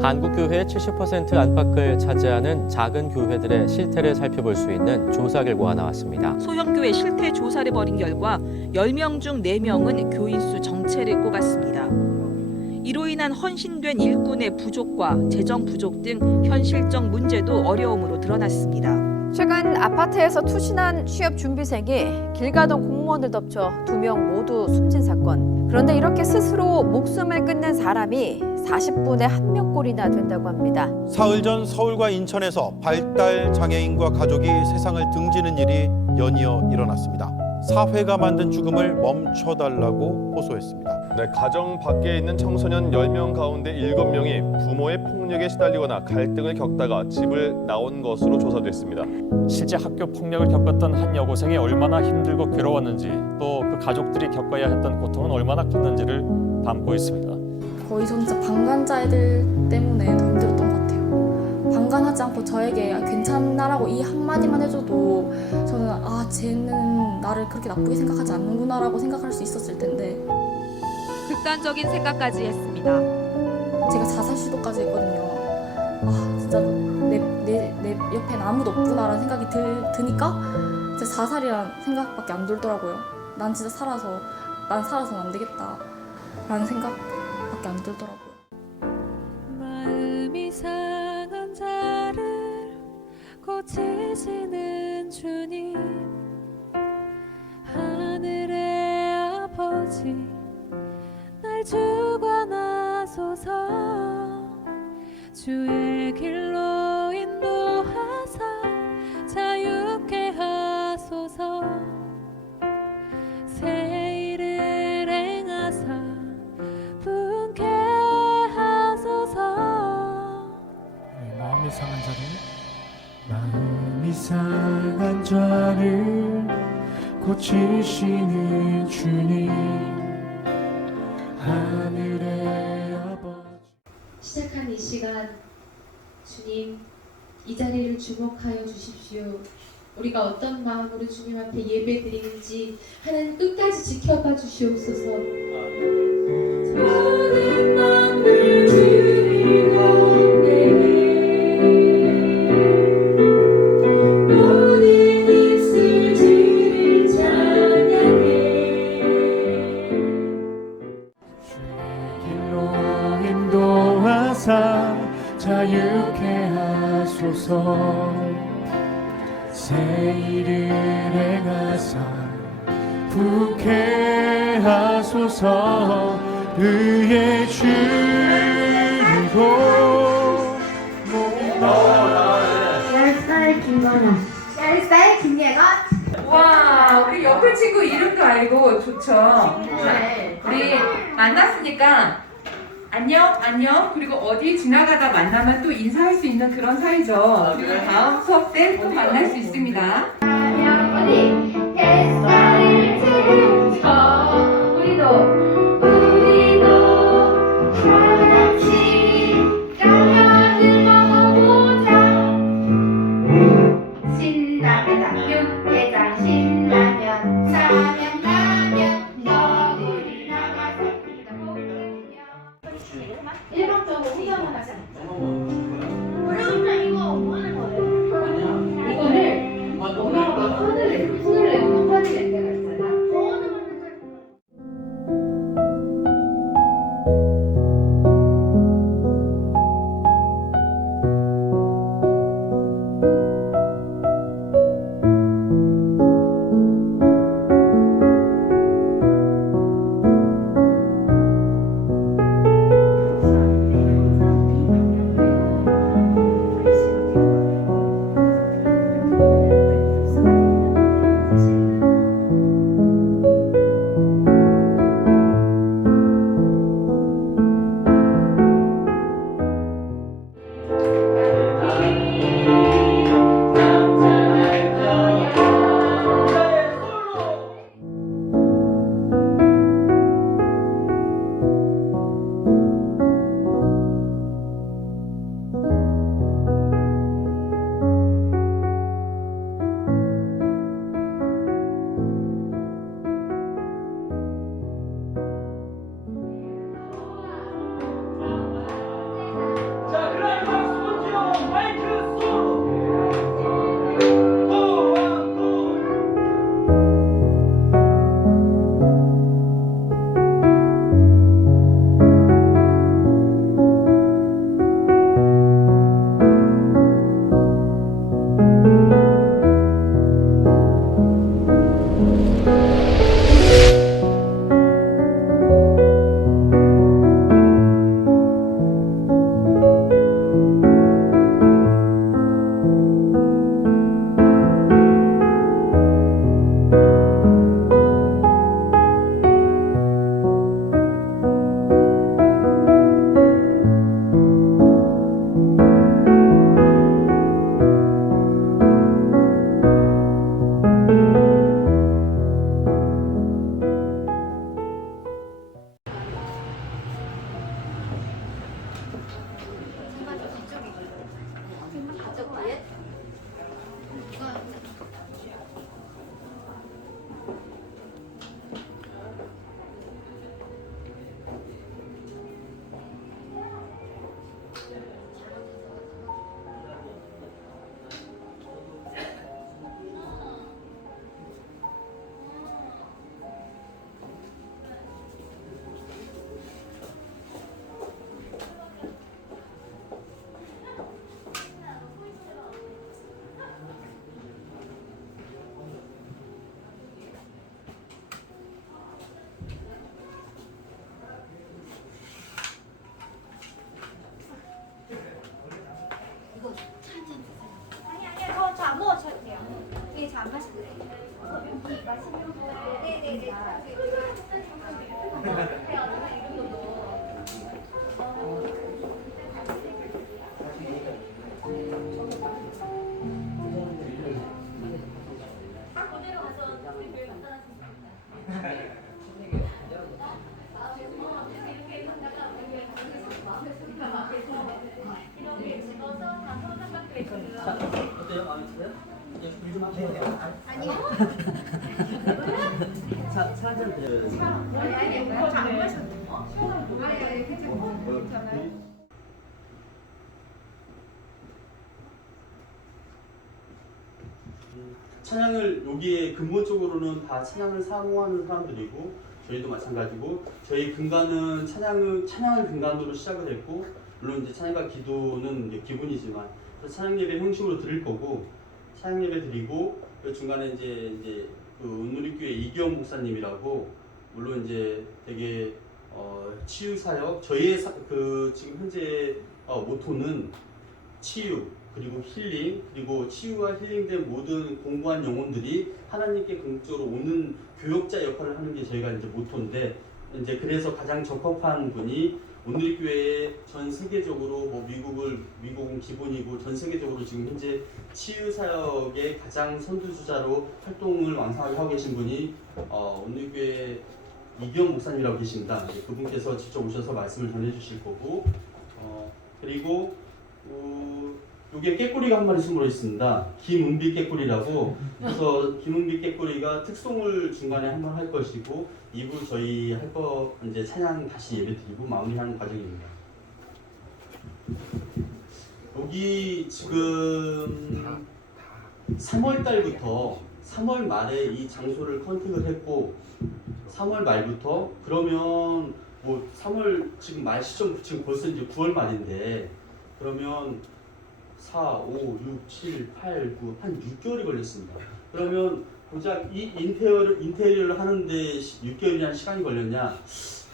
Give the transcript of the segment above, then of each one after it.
한국교회의 70% 안팎을 차지하는 작은 교회들의 실태를 살펴볼 수 있는 조사 결과가 나왔습니다. 소형교회 실태 조사를 벌인 결과 10명 중 4명은 교인수 정체를 꼽았습니다. 이로 인한 헌신된 일꾼의 부족과 재정 부족 등 현실적 문제도 어려움으로 드러났습니다. 최근 아파트에서 투신한 취업 준비생이 길 가던 공무원들 덮쳐 2명 모두 숨진 사건. 그런데 이렇게 스스로 목숨을 끊는 사람이 40분에 1명꼴이나 된다고 합니다. 사흘 전 서울과 인천에서 발달 장애인과 가족이 세상을 등지는 일이 연이어 일어났습니다. 사회가 만든 죽음을 멈춰달라고 호소했습니다. 네, 가정 밖에 있는 청소년 10명 가운데 7명이 부모의 폭력에 시달리거나 갈등을 겪다가 집을 나온 것으로 조사됐습니다. 실제 학교 폭력을 겪었던 한 여고생이 얼마나 힘들고 괴로웠는지, 또 그 가족들이 겪어야 했던 고통은 얼마나 컸는지를 담고 있습니다. 거의 진짜 방관자 애들 때문에 더 힘들었던 것 같아요. 방관하지 않고 저에게 괜찮나라고 이 한마디만 해줘도 저는 쟤는 나를 그렇게 나쁘게 생각하지 않는구나라고 생각할 수 있었을 텐데, 극단적인 생각까지 했습니다. 제가 자살 시도까지 했거든요. 진짜 내 옆엔 아무도 없구나라는 생각이 드니까 진짜 자살이라는 생각밖에 안 들더라고요. 난 살아서는 안 되겠다라는 생각밖에 안 들더라고요. 마음이 상한 자를 고치시는 주님, 하늘의 아버지 날 주관하소서. 주의 길로 인도하사 자유케 하소서. 새 일을 행하사 분케 하소서. 마음이 상한 자를 고치시는 주님, 하늘의 아버지. 시작한 이 시간, 주님, 이 자리를 주목하여 주십시오. 우리가 어떤 마음으로 주님 앞에 예배드리는지 하나님 끝까지 지켜봐 주시옵소서. 모든 마음을 드리고 모든 입술 주를 찬양해. 길로 인도하사 자유케 하소서. 새 일을 행하사 부케 하소서. 의의 주로 목이 나와. 10살 김건아. 10살 김예건. 와, 우리 옆에 친구 이름도 알고 좋죠? 네. 우리 만났으니까 안녕 그리고 어디 지나가다 만나면 또 인사할 수 있는 그런 사이죠. 그리고 다음 수업 때 또 만날 수 있습니다. 어디 햇살을 들으면서 우리도 하나같이 라면을 먹어보자. 신라면 육개장 신라면 사면 라면 너구리 나가서 일방적으로 혼자만 하지 않자. 혼자 이거 뭐 하는 거예요? 이거를 엄마가 막 손을 내고 화를 낼 때가 있잖아. 찬양을 여기에 근본적으로는 다 찬양을 사모하는 사람들이고 저희도 마찬가지고 저희 근간은 찬양을 근간으로 시작을 했고 물론 이제 찬양과 기도는 이제 기본이지만 찬양 예배 형식으로 드릴 거고 찬양 예배 드리고 그 중간에 이제 그 온누리교회 이기영 목사님이라고 물론 이제 되게 치유 사역 저희의 그 지금 현재 모토는 치유 그리고 힐링 그리고 치유와 힐링된 모든 공부한 영혼들이 하나님께 궁극적으로 오는 교역자 역할을 하는 게 저희가 이제 모토인데 이제 그래서 가장 적합한 분이 온누리교회에 전 세계적으로 뭐 미국은 기본이고 전 세계적으로 지금 현재 치유 사역의 가장 선두주자로 활동을 왕성하게 하고 계신 분이 온누리교회 이기영 목사님이라고 계십니다. 그분께서 직접 오셔서 말씀을 전해주실 거고 그리고 여기에 깨꼬리가 한 마리 숨어 있습니다. 김은비 깨꼬리라고. 그래서 김은비 깨꼬리가 특송을 중간에 한 번 할 것이고 2부 저희 할 거 이제 찬양 다시 예배 드리고 마무리하는 과정입니다. 여기 지금 3월 달부터 3월 말에 이 장소를 컨택을 했고 3월 말부터 그러면 뭐 3월 지금 말 시점 지금 벌써 이제 9월 말인데 그러면 4, 5, 6, 7, 8, 9, 한 6개월이 걸렸습니다. 그러면 고작 이 인테리어를 하는데 6개월이라는 시간이 걸렸냐?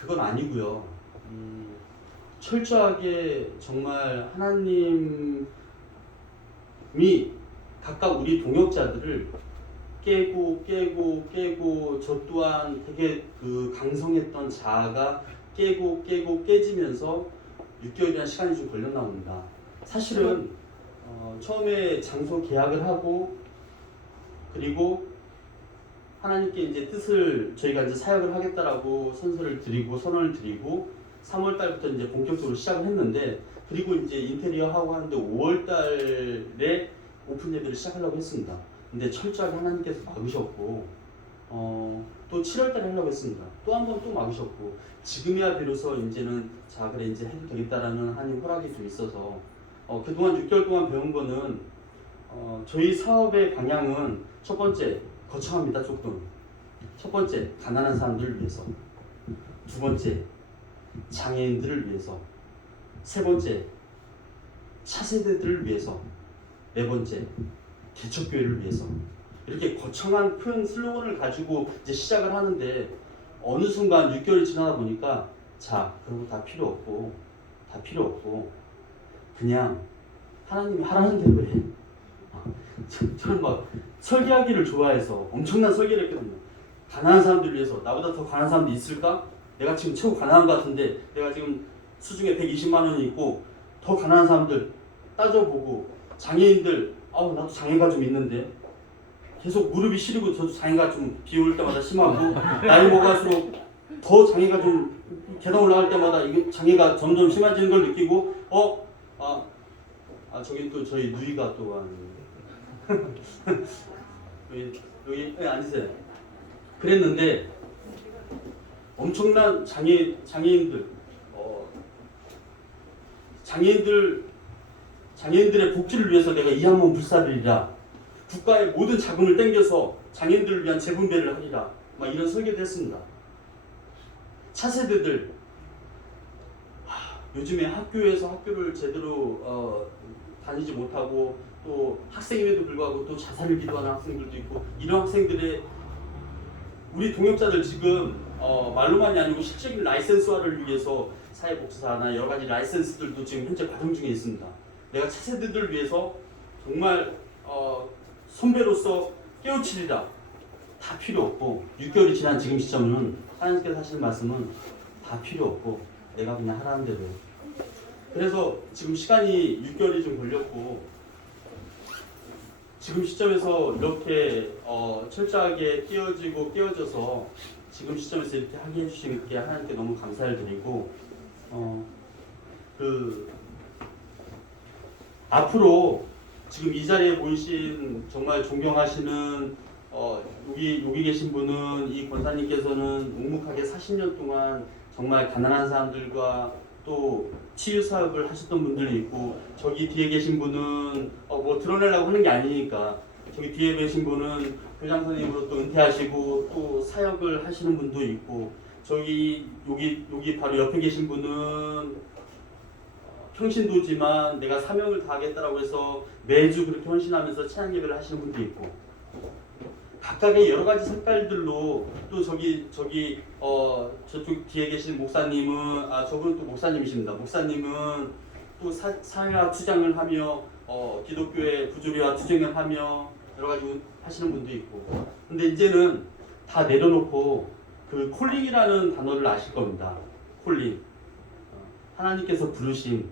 그건 아니고요. 철저하게 정말 하나님이 각각 우리 동역자들을 깨고 저 또한 되게 그 강성했던 자아가 깨고 깨지면서 6개월이라는 시간이 좀 걸렸나 봅니다. 사실은 처음에 장소 계약을 하고 그리고 하나님께 이제 뜻을 저희가 이제 사역을 하겠다라고 선서를 드리고 선언을 드리고 3월 달부터 이제 본격적으로 시작을 했는데 그리고 이제 인테리어 하고 하는데 5월 달에 오픈 예배를 시작하려고 했습니다. 근데 철저하게 하나님께서 막으셨고 또 7월 달에 하려고 했습니다. 또 한 번 또 막으셨고 지금이야 비로소 이제는 자 그래 이제 해도 되겠다라는 하나님 허락이 좀 있어서 그동안 6개월 동안 배운 거는 저희 사업의 방향은 첫 번째 거창합니다. 조금 첫 번째 가난한 사람들을 위해서 두 번째 장애인들을 위해서 세 번째 차세대들을 위해서 네 번째 개척교회를 위해서 이렇게 거창한 큰 슬로건을 가지고 이제 시작을 하는데 어느 순간 6개월이 지나다 보니까 자 그런 거 다 필요 없고 그냥 하나님이 하라는 대로 해. 저는 막 설계하기를 좋아해서 엄청난 설계를 했거든요. 가난한 사람들 위해서 나보다 더 가난한 사람도 있을까? 내가 지금 최고 가난한 것 같은데 내가 지금 수중에 120만 원이 있고 더 가난한 사람들 따져보고 장애인들 나도 장애가 좀 있는데 계속 무릎이 시리고 저도 장애가 좀 비 올 때마다 심하고 나이 먹을수록 더 장애가 좀 계단 올라갈 때마다 이게 장애가 점점 심해지는 걸 느끼고 저기 또 저희 누이가 또 여기 앉으세요. 그랬는데 엄청난 장애인들의 복지를 위해서 내가 이 한 몸 불사르리라. 국가의 모든 자금을 땡겨서 장애인들을 위한 재분배를 하리라. 막 이런 설계도 했습니다. 차세대들 요즘에 학교를 제대로 다니지 못하고 또 학생임에도 불구하고 또 자살을 기도하는 학생들도 있고 이런 학생들의 우리 동역자들 지금 말로만이 아니고 실질적인 라이센스화를 위해서 사회복지사나 여러 가지 라이센스들도 지금 현재 과정 중에 있습니다. 내가 차세대들을 위해서 정말 선배로서 깨우치리라 다 필요 없고 6개월이 지난 지금 시점은 하나님께서 하시는 말씀은 다 필요 없고 내가 그냥 하라는 대로. 그래서 지금 시간이 6개월이 좀 걸렸고 지금 시점에서 이렇게 철저하게 깨어져서 지금 시점에서 이렇게 하게 해주신 게 하나님께 너무 감사를 드리고 앞으로 지금 이 자리에 모이신 정말 존경하시는 여기 계신 분은 이 권사님께서는 묵묵하게 40년 동안 정말 가난한 사람들과 또 치유 사업을 하셨던 분들이 있고 저기 뒤에 계신 분은 뭐 드러내려고 하는 게 아니니까 저기 뒤에 계신 분은 교장 선생님으로 또 은퇴하시고 또 사역을 하시는 분도 있고 여기 바로 옆에 계신 분은 평신도지만 내가 사명을 다하겠다라고 해서 매주 그렇게 헌신하면서 찬양 예배를 하시는 분도 있고 각각의 여러 가지 색깔들로 또 저쪽 뒤에 계신 목사님은 저분은 또 목사님이십니다. 목사님은 또 사회화 투쟁을 하며 기독교의 부조리화 투쟁을 하며 여러 가지 하시는 분도 있고 근데 이제는 다 내려놓고 그 콜링이라는 단어를 아실 겁니다. 콜링 하나님께서 부르심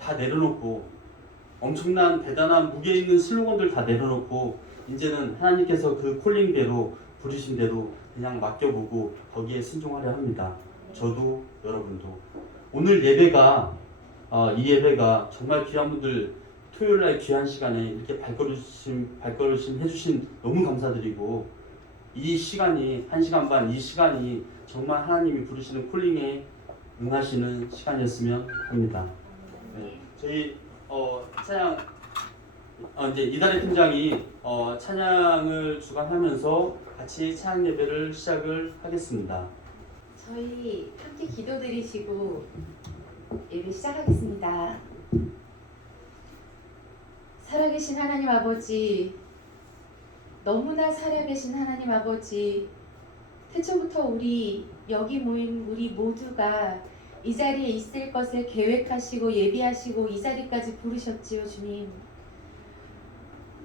다 내려놓고 엄청난 대단한 무게 있는 슬로건들 다 내려놓고 이제는 하나님께서 그 콜링대로 부르신 대로 그냥 맡겨보고 거기에 순종하려 합니다. 저도 여러분도 오늘 예배가 이 예배가 정말 귀한 분들 토요일날 귀한 시간에 이렇게 발걸으심 해주신 너무 감사드리고 이 시간이 1시간 반 이 시간이 정말 하나님이 부르시는 콜링에 응하시는 시간이었으면 합니다. 네, 저희 찬양 이제 이달의 팀장이 찬양을 주관하면서 같이 찬양 예배를 시작을 하겠습니다. 저희 함께 기도드리시고 예배 시작하겠습니다. 살아계신 하나님 아버지, 너무나 살아계신 하나님 아버지, 태초부터 여기 모인 우리 모두가 이 자리에 있을 것을 계획하시고 예비하시고 이 자리까지 부르셨지요, 주님.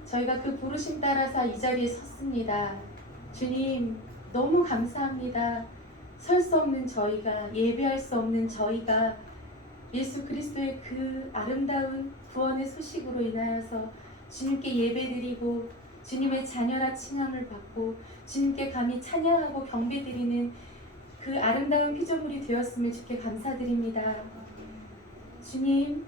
저희가 그 부르심 따라서 이 자리에 섰습니다. 주님, 너무 감사합니다. 설 수 없는 저희가, 예배할 수 없는 저희가 예수 그리스도의 그 아름다운 구원의 소식으로 인하여서 주님께 예배드리고 주님의 자녀라 칭함을 받고 주님께 감히 찬양하고 경배드리는 그 아름다운 피조물이 되었음을 주께 감사드립니다. 주님,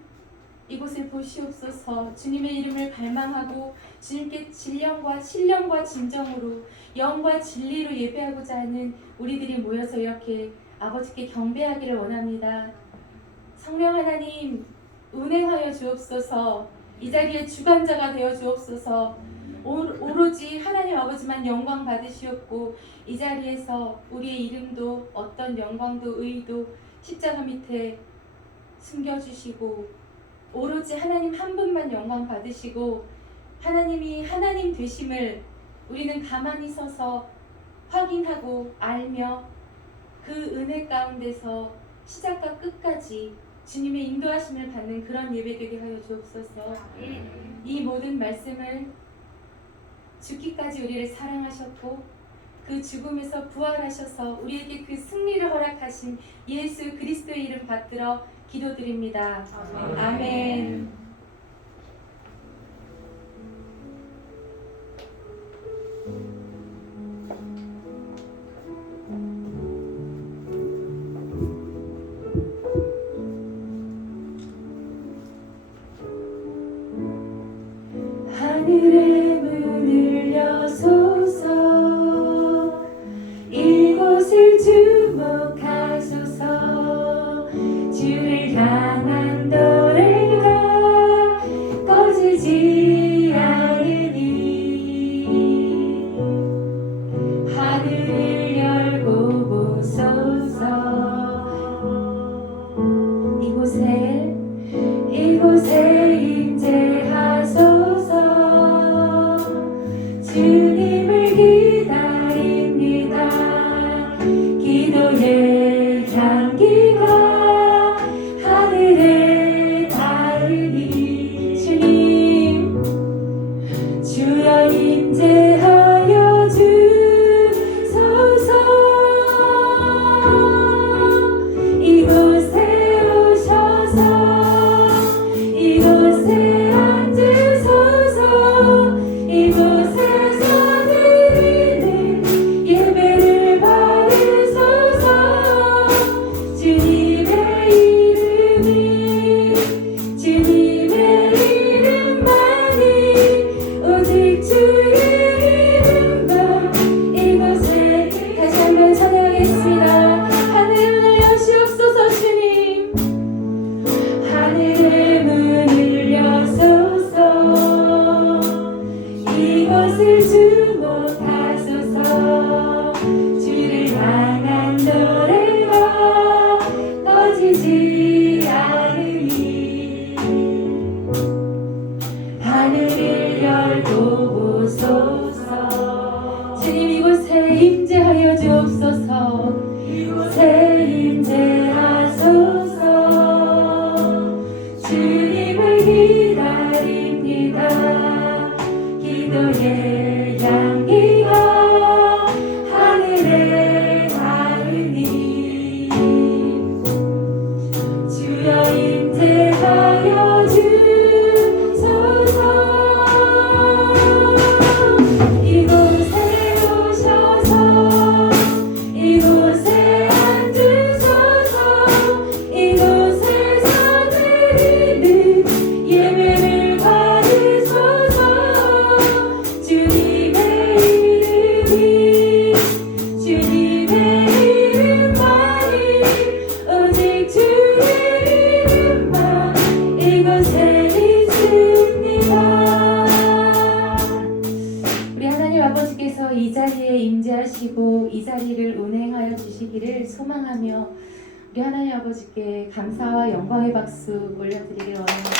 이곳을 보시옵소서. 주님의 이름을 갈망하고 주님께 신령과 진정으로 영과 진리로 예배하고자 하는 우리들이 모여서 이렇게 아버지께 경배하기를 원합니다. 성령 하나님, 운행하여 주옵소서. 이 자리에 주관자가 되어 주옵소서. 오로지 하나님 아버지만 영광 받으시옵고 이 자리에서 우리의 이름도 어떤 영광도 의도 십자가 밑에 숨겨주시고 오로지 하나님 한 분만 영광 받으시고 하나님이 하나님 되심을 우리는 가만히 서서 확인하고 알며 그 은혜 가운데서 시작과 끝까지 주님의 인도하심을 받는 그런 예배되게 하여 주옵소서. 이 모든 말씀을 죽기까지 우리를 사랑하셨고 그 죽음에서 부활하셔서 우리에게 그 승리를 허락하신 예수 그리스도의 이름 받들어 기도드립니다. 아멘. 하늘의 문을 여소서 이곳을 주목하소서 주를 향한 노래가 꺼지지 않으니 하늘을 열고 보소서 이곳에 임재하소서 그리스도의 향기가 하늘에 닿으니 주여 임재하여 주소서. 이곳에 오셔서 이곳에 앉으소서. 이곳에서 드리는 예배를 받으소서. 주님의 이름만이 오직 주의 이름만 이곳에 있습니다. 우리 하나님 아버지께서 이 자리에 임재하시고 이 자리를 운행하여 주시기를 소망하며 우리 하나님 아버지께 감사와 영광의 박수 올려드리길 원합니다.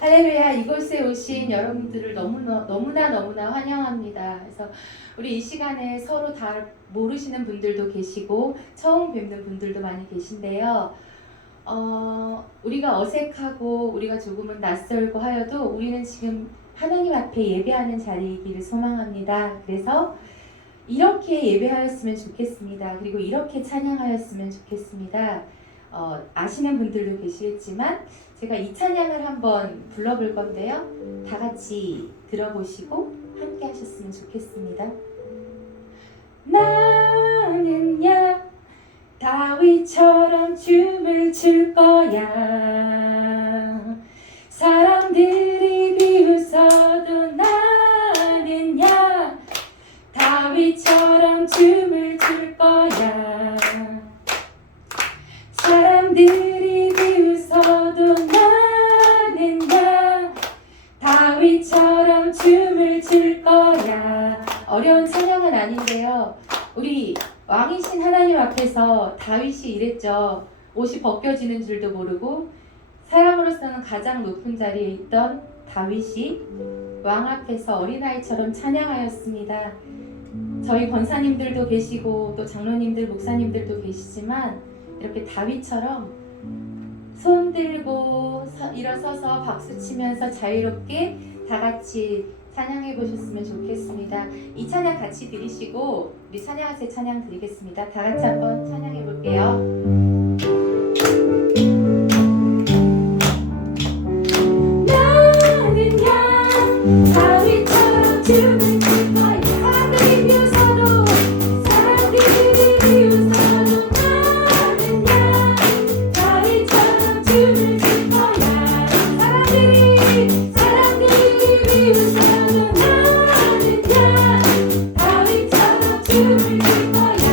할렐루야. 이곳에 오신 여러분들을 너무나 환영합니다. 그래서 우리 이 시간에 서로 다 모르시는 분들도 계시고 처음 뵙는 분들도 많이 계신데요. 우리가 어색하고 우리가 조금은 낯설고 하여도 우리는 지금 하나님 앞에 예배하는 자리이기를 소망합니다. 그래서 이렇게 예배하였으면 좋겠습니다. 그리고 이렇게 찬양하였으면 좋겠습니다. 아시는 분들도 계시겠지만 제가 이 찬양을 한번 불러볼 건데요. 다 같이 들어보시고 함께 하셨으면 좋겠습니다. 나는야 다윗처럼 춤을 출 거야. 사람들이 비웃어도 나는야 다윗처럼 춤을 출 거야. 사람들이 비웃어도 나는야 다윗처럼 춤을 출 거야. 어려운 찬양은 아닌데요. 우리 왕이신 하나님 앞에서 다윗이 이랬죠. 옷이 벗겨지는 줄도 모르고 사람으로서는 가장 높은 자리에 있던 다윗이 왕 앞에서 어린아이처럼 찬양하였습니다. 저희 권사님들도 계시고 또 장로님들, 목사님들도 계시지만 이렇게 다윗처럼 손 들고 일어서서 박수치면서 자유롭게 다 같이 찬양해 보셨으면 좋겠습니다. 이 찬양 같이 들으시고 우리 찬양하세 찬양 드리겠습니다. 다 같이 한번 찬양해 볼게요. 나는야 다윗처럼 춤을 출 거야. 사람들이 비웃어도 나는야 다윗처럼 춤을 출 거야. 사람들이 비웃어도 나는야 다윗처럼 춤을 출 거야.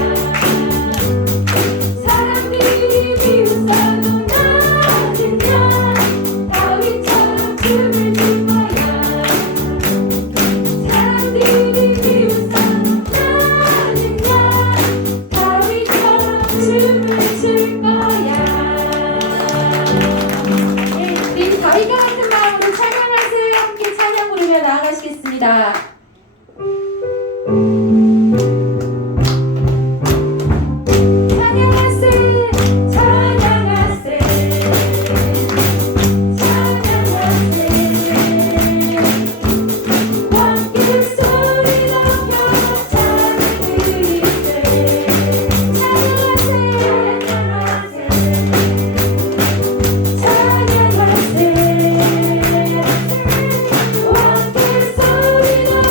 사람들이 비웃어도 나는야 다윗처럼 춤을 출 거야. 사람들이 비웃어도 나는야 다윗처럼 춤을 출 거야. 네, 우리 다윗과 같은 마음으로 찬양하세요. 함께 찬양 부르며 나아가시겠습니다. 찬양하세 찬양하세 찬양하세 왕께 소리 높여 찬양 드리세. 찬양하세 찬양하세 왕께 소리 높여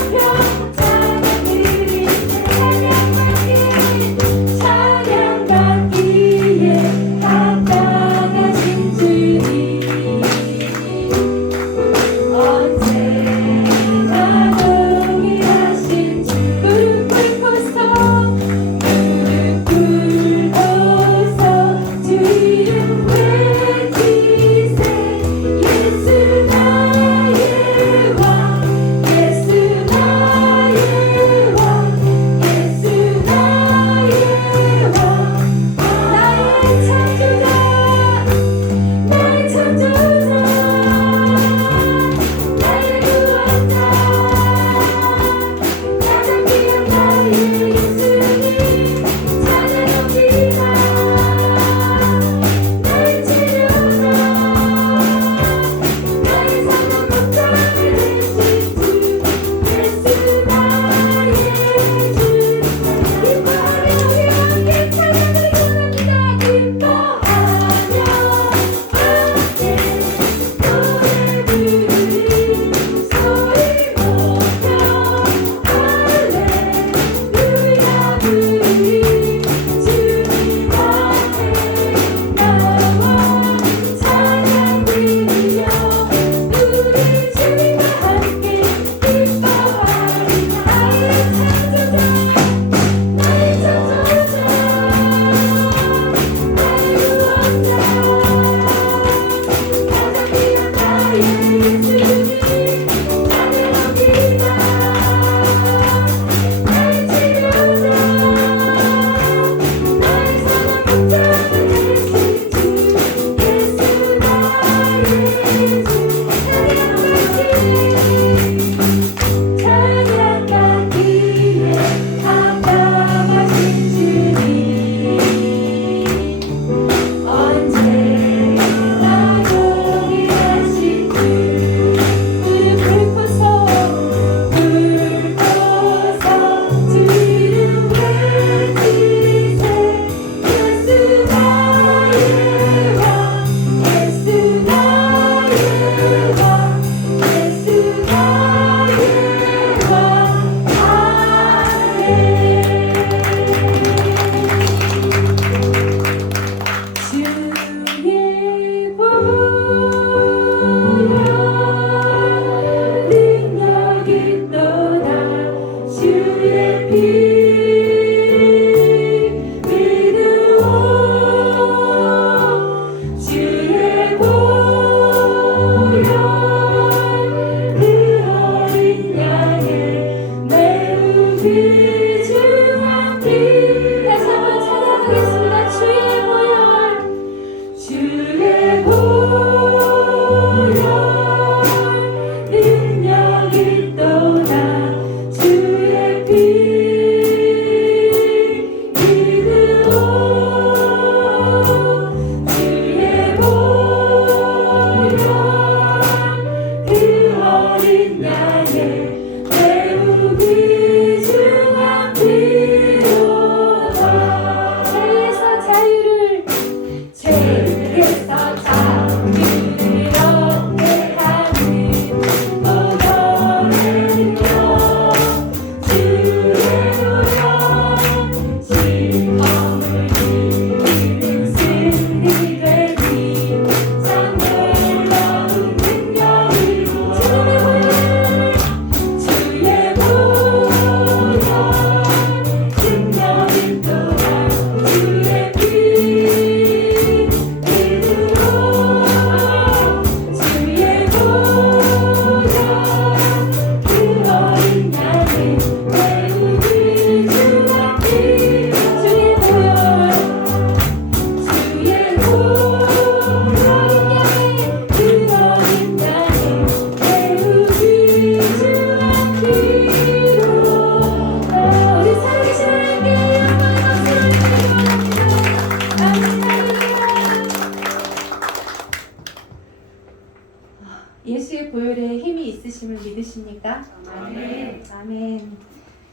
예수의 보혈에 힘이 있으심을 믿으십니까? 아멘. 아멘.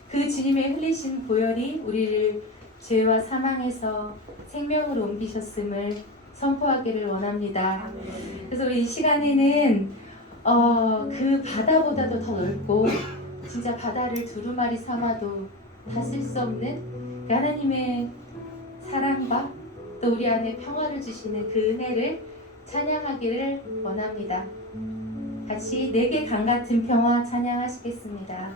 그 주님의 흘리신 보혈이 우리를 죄와 사망에서 생명으로 옮기셨음을 선포하기를 원합니다. 그래서 우리 이 시간에는 그 바다보다도 더 넓고 진짜 바다를 두루마리 삼아도 다 쓸 수 없는 그 하나님의 사랑과 또 우리 안에 평화를 주시는 그 은혜를 찬양하기를 원합니다. 같이 내게 강 같은 평화 찬양하시겠습니다.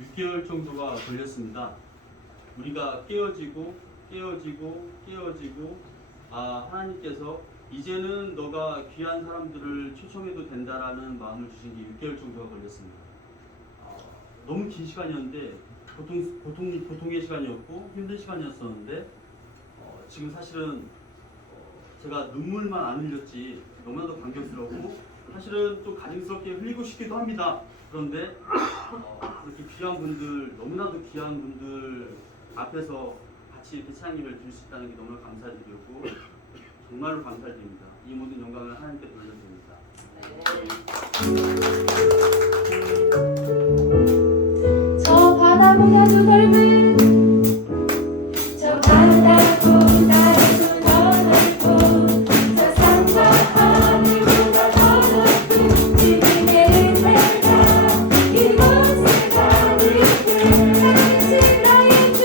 육 6개월 정도가 걸렸습니다. 우리가 깨어지고 하나님께서 이제는 너가 귀한 사람들을 초청해도 된다라는 마음을 주신 게 6개월 정도가 걸렸습니다. 너무 긴 시간이었는데 보통의 시간이었고 힘든 시간이었었는데 지금 사실은 제가 눈물만 안 흘렸지 너무나도 감격스럽고 사실은 좀 가증스럽게 흘리고 싶기도 합니다. 그런데 이렇게 귀한 분들, 너무나도 귀한 분들 앞에서 같이 이렇게 찬양을 드릴 수 있다는 게 너무 감사드리고 정말로 감사드립니다. 이 모든 영광을 하나님께 돌려드립니다. 저 바다보다도 넓은 저 바다보다도 더 넓고 저 산과 하늘보다 더 높은 주님의 은혜가 이곳에 가득해 살아계신 나의 주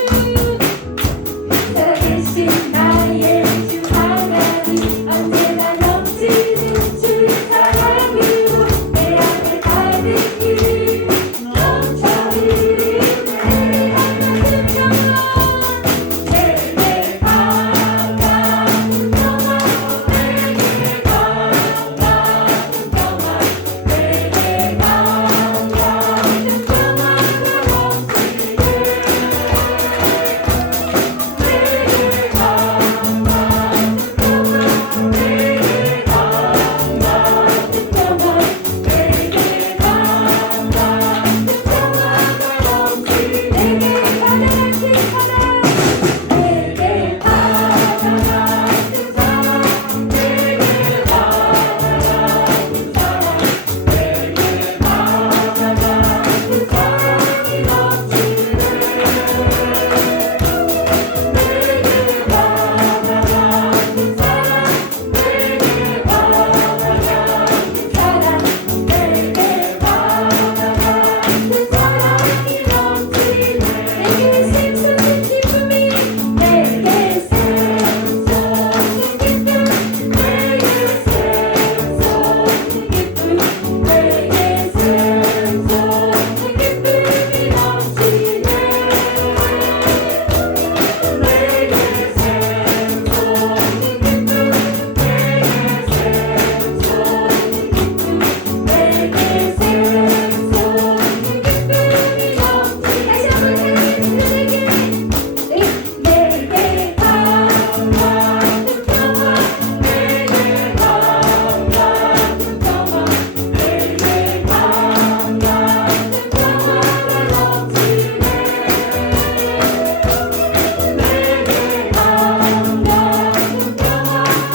살아계신 나의 주 하나님 언제나 넘치는 주의 사랑으로 내 안에 가득히 넘쳐 흐르네 하나님 평화 내게 반가운 평화 내게 반가운 평화 내게 반가운 평화가 넘치네 내게 반가운 평화 내게 반가운 평화 내게 반가운 평화가 넘치네 내게 가득히 사랑 내게 바다 같은 사랑 내게 바다 같은 사랑 내게 바다 같은 사랑이 넘치네 내게 바다 같은 사랑 내게 바다 같은 사랑 내게 바다 같은 사랑이 넘치네 내게 샘솟는 기쁨이 내게 샘솟는 기쁨 내게 샘솟는 기쁨 내게 샘솟는 기쁨이 넘치네 내게 샘솟는 기쁨 내게 샘솟는 기쁨 내게 샘솟는 기쁨이 넘치네 다시 한번 찬양해 내게 반가운 평화 내게 반가운 평화 내게 반가운 평화가 넘치네 내게 반가운 평화 내게 반가운 평화 내게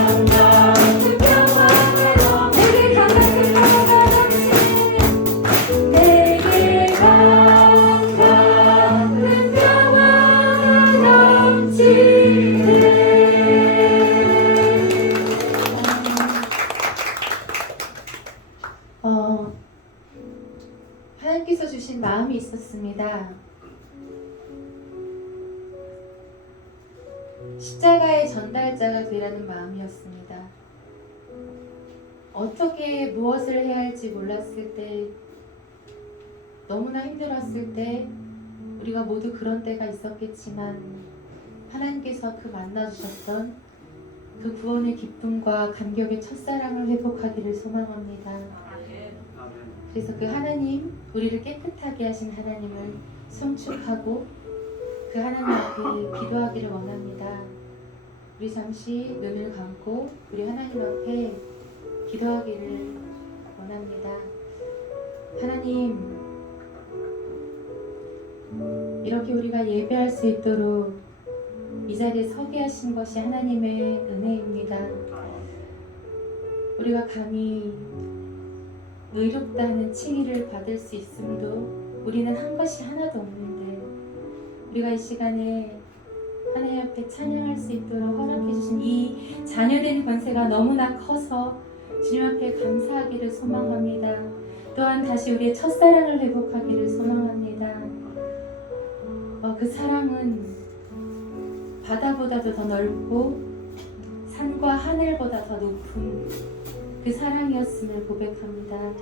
반가운 평화가 내게 강같은 평화가 넘치네 내게 반가운 평화가 넘치네 하나님께서 주신 마음이 있었습니다. 십자가의 전달자가 되라는 마음이었습니다. 어떻게 무엇을 해야 할지 몰랐을 때, 너무나 힘들었을 때, 우리가 모두 그런 때가 있었겠지만 하나님께서 그 만나주셨던 그 구원의 기쁨과 감격의 첫사랑을 회복하기를 소망합니다. 그래서 그 하나님, 우리를 깨끗하게 하신 하나님을 송축하고 그 하나님 앞에 기도하기를 원합니다. 우리 잠시 눈을 감고 우리 하나님 앞에 기도하기를 원합니다. 하나님, 이렇게 우리가 예배할 수 있도록 이 자리에 서게 하신 것이 하나님의 은혜입니다. 우리가 감히 의롭다 하는 칭의를 받을 수 있음도 우리는 한 것이 하나도 없는데, 우리가 이 시간에 하나님 앞에 찬양할 수 있도록 허락해 주신 이 자녀된 권세가 너무나 커서 주님 앞에 감사하기를 소망합니다. 또한 다시 우리의 첫사랑을 회복하기를 소망합니다. 그 사랑은 바다보다도 더 넓고 산과 하늘보다 더 높은 그 사랑이었음을 고백합니다.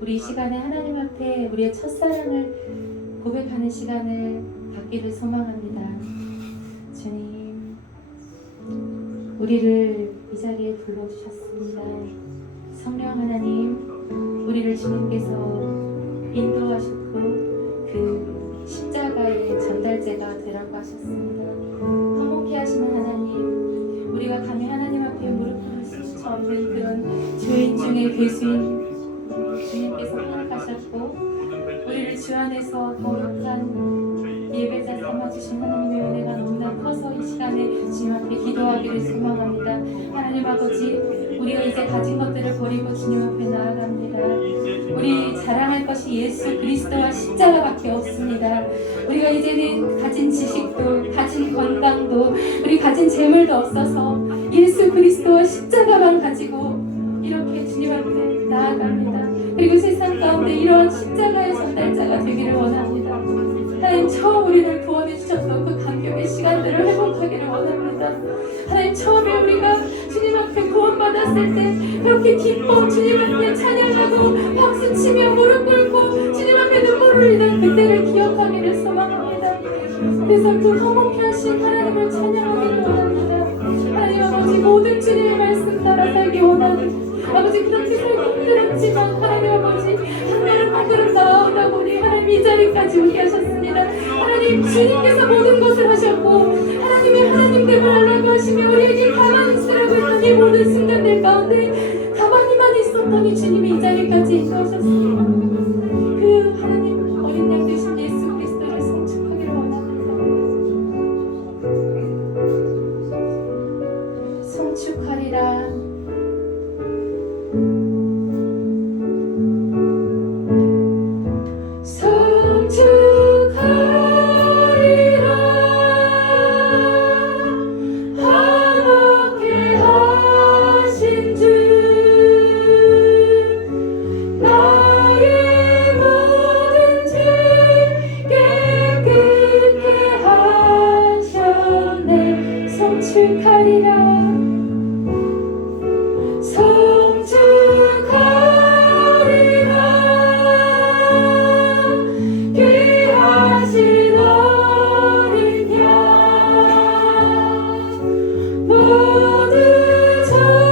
우리 이 시간에 하나님 앞에 우리의 첫사랑을 고백하는 시간을 갖기를 소망합니다. 주님, 우리를 이 자리에 불러주셨습니다. 성령 하나님, 우리를 주님께서 인도하셨고 그 십자가의 전달제가 되라고 하셨습니다. 화목케 하시는 하나님, 우리가 감히 하나님 앞에 무릎 꿇을 수 없는 그런 죄인 중에 괴수인 주님께서 허락하셨고, 우리를 주 안에서 거룩한 예배자 삼아주신 하나님의 은혜가 너무나 커서 이 시간에 주님 앞에 기도하기를 소망합니다. 하나님 아버지, 우리가 이제 가진 것들을 버리고 주님 앞에 나아갑니다. 우리 자랑할 것이 예수 그리스도와 십자가밖에 없습니다. 우리가 이제는 가진 지식도, 가진 건강도, 우리 가진 재물도 없어서 예수 그리스도와 십자가만 가지고 이렇게 주님 앞에 나아갑니다. 그리고 세상 가운데 이러한 십자가의 전달자가 되기를 원합니다. 하나님, 처음 우리를 구원해 주셨던 그 감격의 시간들을 회복하기를 원합니다. 하나님, 처음에 우리가 주님 앞에 구원받았을 때 그렇게 기뻐 주님 앞에 찬양하고 박수치며 무릎 꿇고 주님 앞에 눈물 흘리던 그때를 기억하기를 소망합니다. 그래서 그 화목케 하신 하나님을 찬양하기를 원합니다. 하나님 아버지, 모든 주님의 말씀 따라 살기 원하는 아버지, 그렇게 살기 힘들었지만 하나님 아버지, 한 걸음 한 걸음 나아오다 보니 하나님 이 자리까지 오게 하셨습니다. 하나님, 주님께서 모든 것을 하셨고 하나님이 하나님됨을 알라고 하시며 우리에게 가만히 있으라고 했던 이 모든 순간들 가운데 가만히만 있었더니 주님이 이 자리까지 인도하셨습니다. 그 하나님 어린 양 되신 예수 그리스도를 성축하기를 원합니다. 성축하리라. 우리 두 손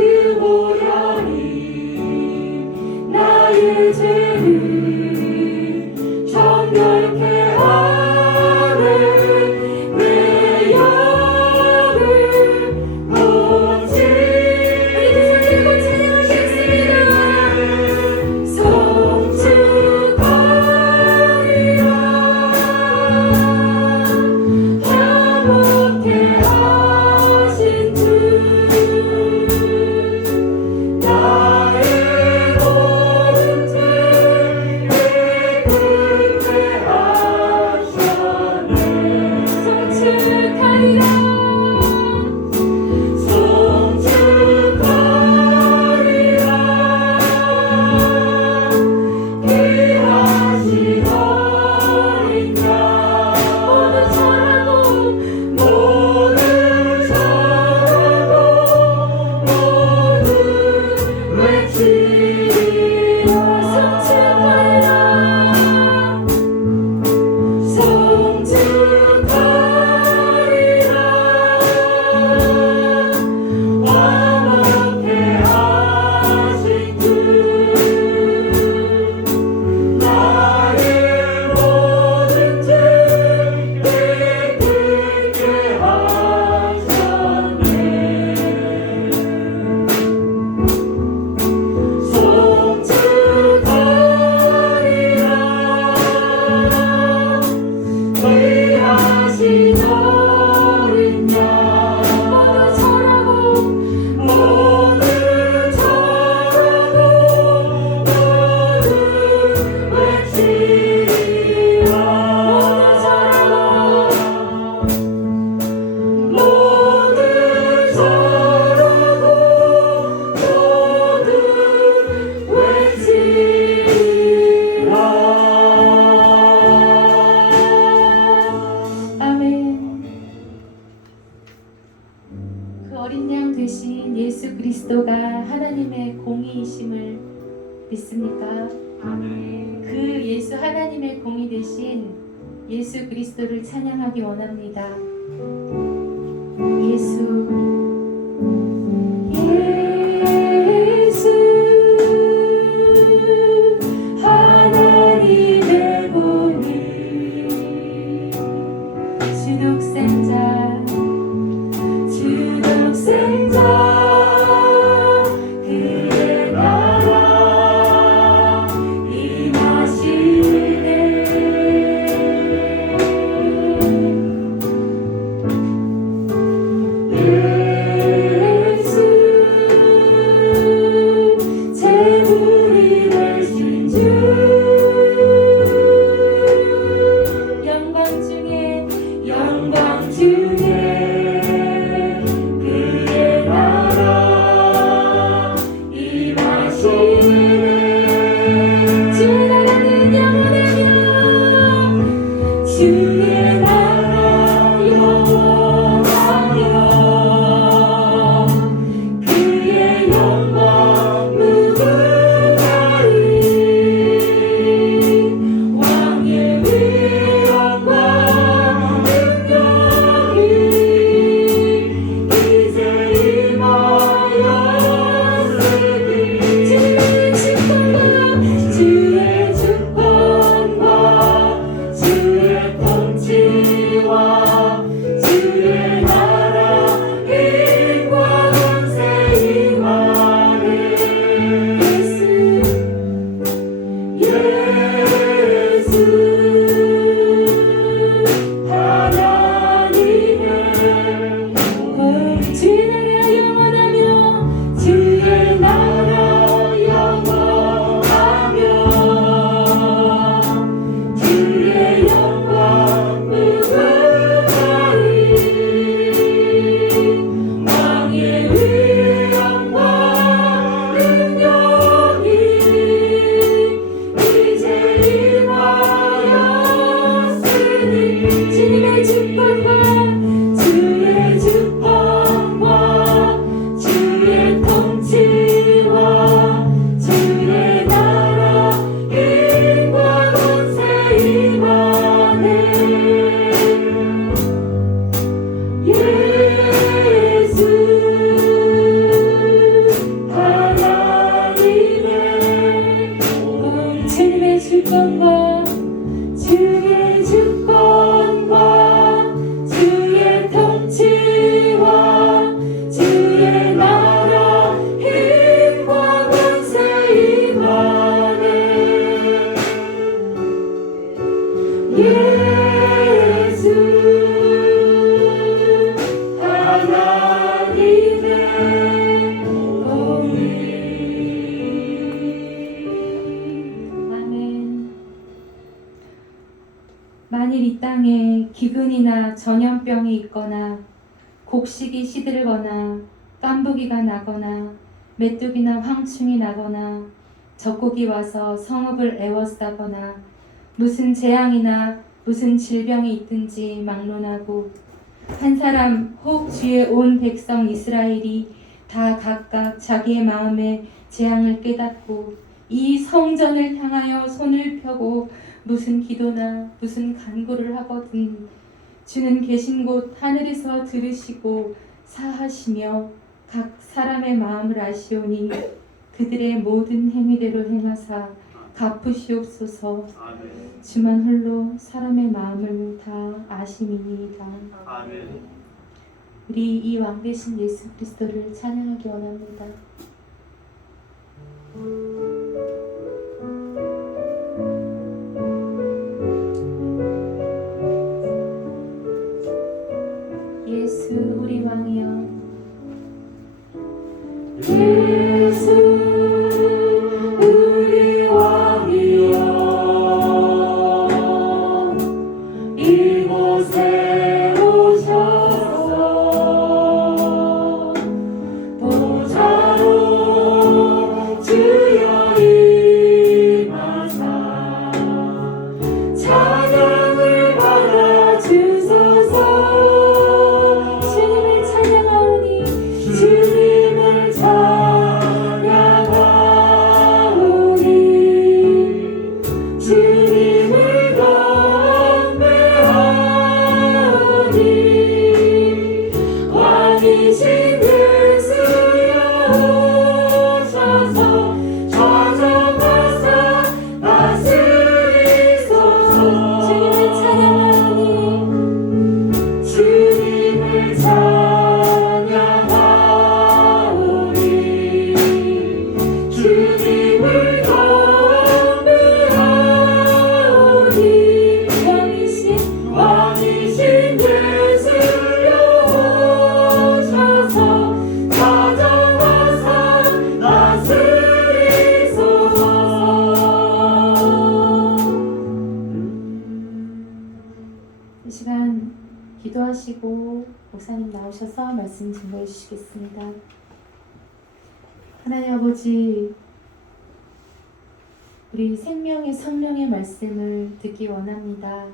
들고 찬양하겠습니다. 하나님의 공의이심을 믿습니까? 그 예수 하나님의 공의 대신 예수 그리스도를 찬양하기 원합니다. 예수 하나님의 공의 주독생자 그의 나라 임하시네. 예수 제물이 되신 주 영광 중에 그의 나라 임하시네. 주의 나라는 영원하며 주의 나라 영원하며 그의 영광 무궁하리. 왕의 위엄과 능력이 이제 임하였으니 주의 주권과 주의 통치와 주의 나라 힘과 권세 임하네. 예수 하나님의 주의 나라 영원하며 주의 나라 영원하며 주의 영광 무궁하리. 왕의 위엄과 능력이 이제 임하였으니 주의 주권과 주의 통치와 주의 나라 힘과 권세 임하네. 예수 하나님의 주님의 주권과 주의 주권과 주의 통치와 주의 나라 힘과 권세 임하네. 예수 하나님의 공의. 아멘. 만일 이 땅에 기근이나 전염병이 있거나 곡식이 시들거나 깐부기가 나거나 메뚜기나 황충이 나거나 적국이 와서 성읍을 에워싸거나 무슨 재앙이나 무슨 질병이 있든지 막론하고 한 사람 혹 주의 온 백성 이스라엘이 다 각각 자기의 마음에 재앙을 깨닫고 이 성전을 향하여 손을 펴고 무슨 기도나 무슨 간구를 하거든 주는 계신 곳 하늘에서 들으시고 사하시며 각 사람의 마음을 아시오니 그들의 모든 행위대로 행하사 갚으시옵소서. 주만 홀로 사람의 마음을 다 아심이니이다. 우리 이 왕 대신 예수 그리스도를 찬양하기 원합니다. 예수 우리 왕이여, 예수 우리 왕이여, 이곳에 오셔서 보좌로 주시고 목사님 나오셔서 말씀 증거해 주시겠습니다. 하나님 아버지, 우리 생명의 성령의 말씀을 듣기 원합니다.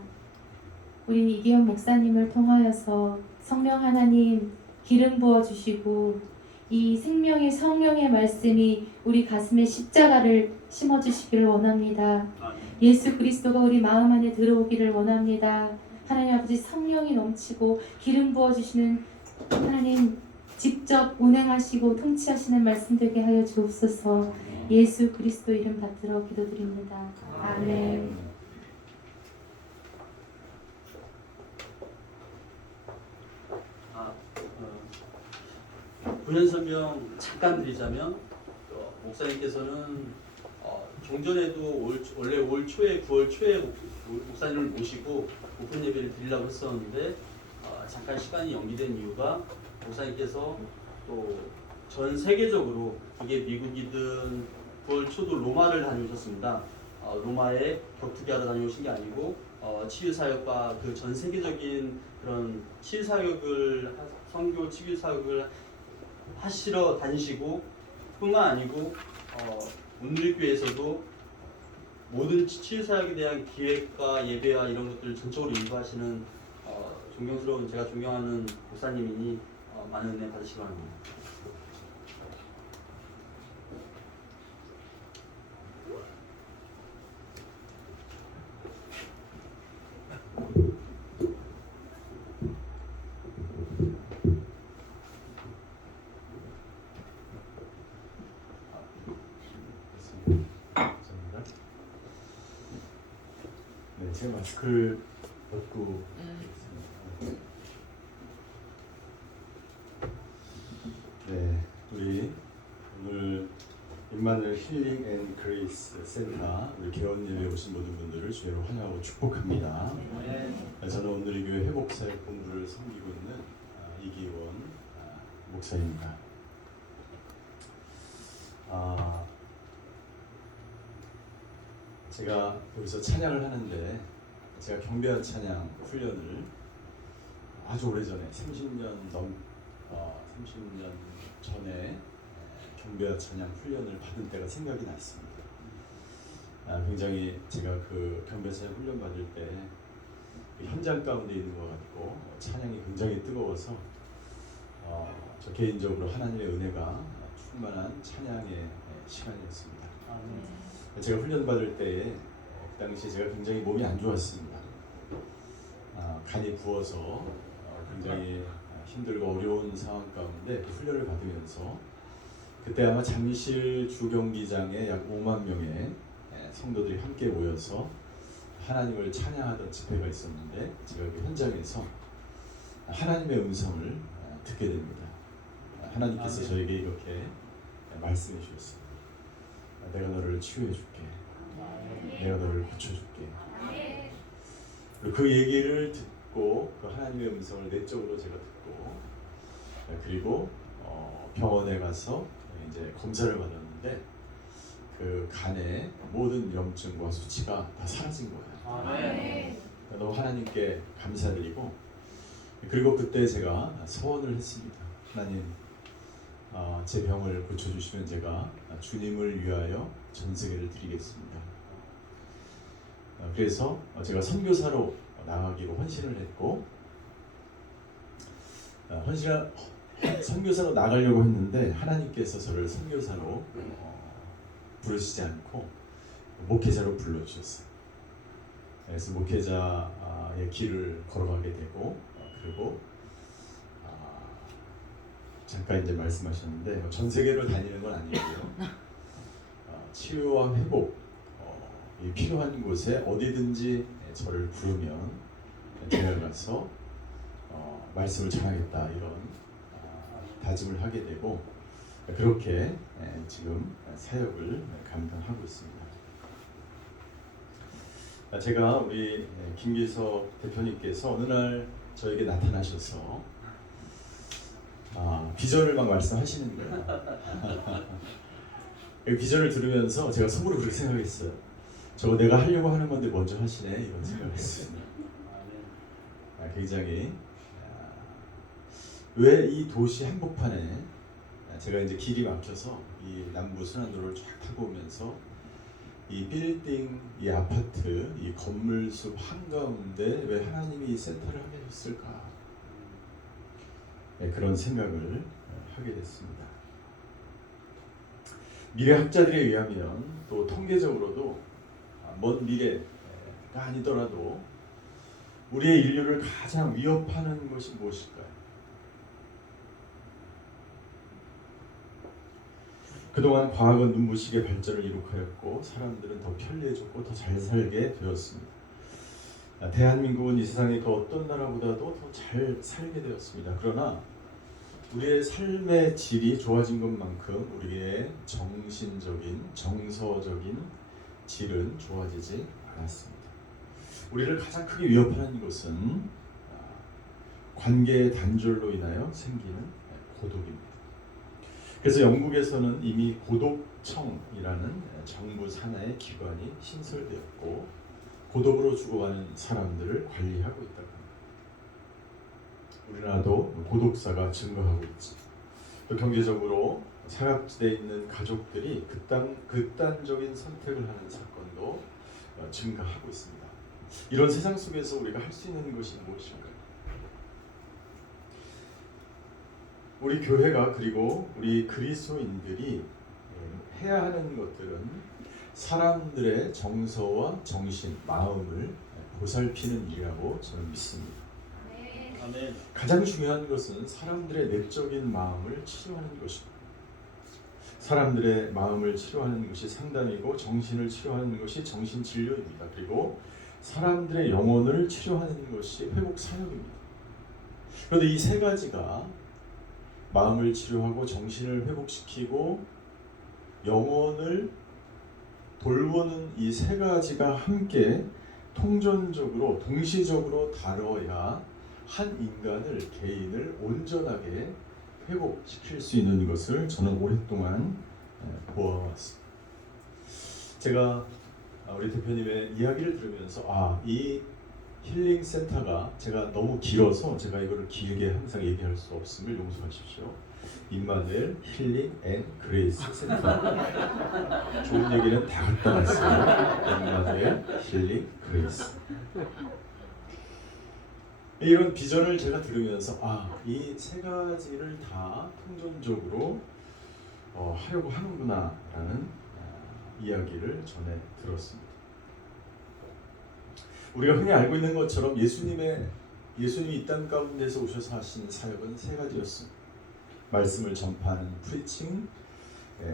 우리 이기현 목사님을 통하여서 성령 하나님 기름 부어 주시고 이 생명의 성령의 말씀이 우리 가슴에 십자가를 심어 주시기를 원합니다. 예수 그리스도가 우리 마음 안에 들어오기를 원합니다. 하나님 아버지, 성령이 넘치고 기름 부어 주시는 하나님 직접 운행하시고 통치하시는 말씀 되게 하여 주옵소서. 예수 그리스도 이름 받들어 기도드립니다. 아멘. 본연 설명 잠깐 드리자면 목사님께서는 종전에도 원래 올 초에 9월 초에 목사님을 모시고 오픈 예배를 드리려고 했었는데 잠깐 시간이 연기된 이유가 목사님께서 또 전 세계적으로 그게 미국이든 9월 초도 로마를 다녀오셨습니다. 로마에 격투기 하러 다녀오신 게 아니고 치유사역과 그 전 세계적인 그런 치유사역을 선교 치유사역을 하시러 다니시고 뿐만 아니고 온누리교회에서도 모든 치유사역에 대한 기획과 예배와 이런 것들을 전적으로 인도하시는 존경스러운 제가 존경하는 목사님이니 많은 은혜 받으시기 바랍니다. 네, 제가 마스크를 벗고 네, 우리 오늘 임마누엘 힐링 앤 그레이스 센터 우리 개원 예배에 오신 모든 분들을 주의로 환영하고 축복합니다. 저는 오늘 이 교회 회복사역 본부를 섬기고 있는 이기원 목사입니다. 제가 여기서 찬양을 하는데 제가 경배한 찬양 훈련을 아주 오래전에 30년 전에 경배한 찬양 훈련을 받은 때가 생각이 났습니다. 굉장히 제가 그 경배 찬양 훈련 받을 때 현장 가운데 있는 것 같고 찬양이 굉장히 뜨거워서 저 개인적으로 하나님의 은혜가 충만한 찬양의 시간이었습니다. 제가 훈련 받을 때에 그 당시 제가 굉장히 몸이 안 좋았습니다. 간이 부어서 굉장히 힘들고 어려운 상황 가운데 그 훈련을 받으면서 그때 아마 잠실 주경기장에 약 5만 명의 성도들이 함께 모여서 하나님을 찬양하던 집회가 있었는데 제가 그 현장에서 하나님의 음성을 듣게 됩니다. 하나님께서 저에게 이렇게 말씀해 주셨습니다. 내가 너를 치유해 줄게. 내가 너를 고쳐줄게. 그 얘기를 듣고 그 하나님의 음성을 내적으로 제가 듣고 그리고 병원에 가서 이제 검사를 받았는데 그 간의 모든 염증과 수치가 다 사라진 거예요. 너무 하나님께 감사드리고 그리고 그때 제가 소원을 했습니다. 하나님, 제 병을 고쳐주시면 제가 주님을 위하여 전 세계를 드리겠습니다. 그래서 제가 선교사로 나가기로 헌신을 했고 선교사로 나가려고 했는데 하나님께서 저를 선교사로 부르시지 않고 목회자로 불러주셨어요. 그래서 목회자의 길을 걸어가게 되고 그리고 잠깐 이제 말씀하셨는데 전 세계를 다니는 건 아니고요. 치유와 회복 필요한 곳에 어디든지 저를 부르면 제가 가서 말씀을 전하겠다 이런 다짐을 하게 되고 그렇게 지금 사역을 감당하고 있습니다. 제가 우리 김기석 대표님께서 어느 날 저에게 나타나셔서 비전을 막 말씀하시는 거예요. 그 비전을 들으면서 제가 속으로 그렇게 생각했어요. 저거 내가 하려고 하는 건데 먼저 하시네 이런 생각을 했습니다. 굉장히 왜 이 도시 한복판에 제가 이제 길이 막혀서 이 남부 순환도로를 쫙 타고 오면서 이 빌딩, 이 아파트, 이 건물숲 한가운데 왜 하나님이 이 센터를 하게 하셨을까? 네, 그런 생각을 하게 됐습니다. 미래학자들에 의하면 또 통계적으로도 먼 미래가 아니더라도 우리의 인류를 가장 위협하는 것이 무엇일까요? 그동안 과학은 눈부시게 발전을 이룩하였고 사람들은 더 편리해졌고 더 잘 살게 되었습니다. 대한민국은 이 세상의 그 어떤 나라보다도 더 잘 살게 되었습니다. 그러나 우리의 삶의 질이 좋아진 것만큼 우리의 정신적인, 정서적인 질은 좋아지지 않았습니다. 우리를 가장 크게 위협하는 것은 관계의 단절로 인하여 생기는 고독입니다. 그래서 영국에서는 이미 고독청이라는 정부 산하의 기관이 신설되었고 고독으로 죽어가는 사람들을 관리하고 있다고 합니다. 우리나라도 고독사가 증가하고 있지. 또 경제적으로 사각지대에 있는 가족들이 극단적인 선택을 하는 사건도 증가하고 있습니다. 이런 세상 속에서 우리가 할 수 있는 것이 무엇일까요? 우리 교회가 그리고 우리 그리스도인들이 해야 하는 것들은 사람들의 정서와 정신, 마음을 보살피는 일이라고 저는 믿습니다. 가장 중요한 것은 사람들의 내적인 마음을 치료하는 것입니다. 사람들의 마음을 치료하는 것이 상담이고 정신을 치료하는 것이 정신진료입니다. 그리고 사람들의 영혼을 치료하는 것이 회복 사역입니다. 그런데 이 세 가지가 마음을 치료하고 정신을 회복시키고 영혼을 돌보는 이 세 가지가 함께 통전적으로 동시적으로 다뤄야 한 인간을, 개인을 온전하게 회복시킬 수 있는 것을 저는 오랫동안 보아왔습니다. 제가 우리 대표님의 이야기를 들으면서 이 힐링 센터가 제가 너무 길어서 제가 이거를 길게 항상 얘기할 수 없음을 용서하십시오. 임마누엘 힐링 앤 그레이스 센터. 좋은 얘기는 다 갖다 놨어요. 임마누엘 힐링 그레이스. 이런 비전을 제가 들으면서 이 세 가지를 다 통전적으로 하려고 하는구나 라는 이야기를 전해 들었습니다. 우리가 흔히 알고 있는 것처럼 예수님이 이 땅 가운데서 오셔서 하신 사역은 세 가지였습니다. 말씀을 전파하는 프리칭,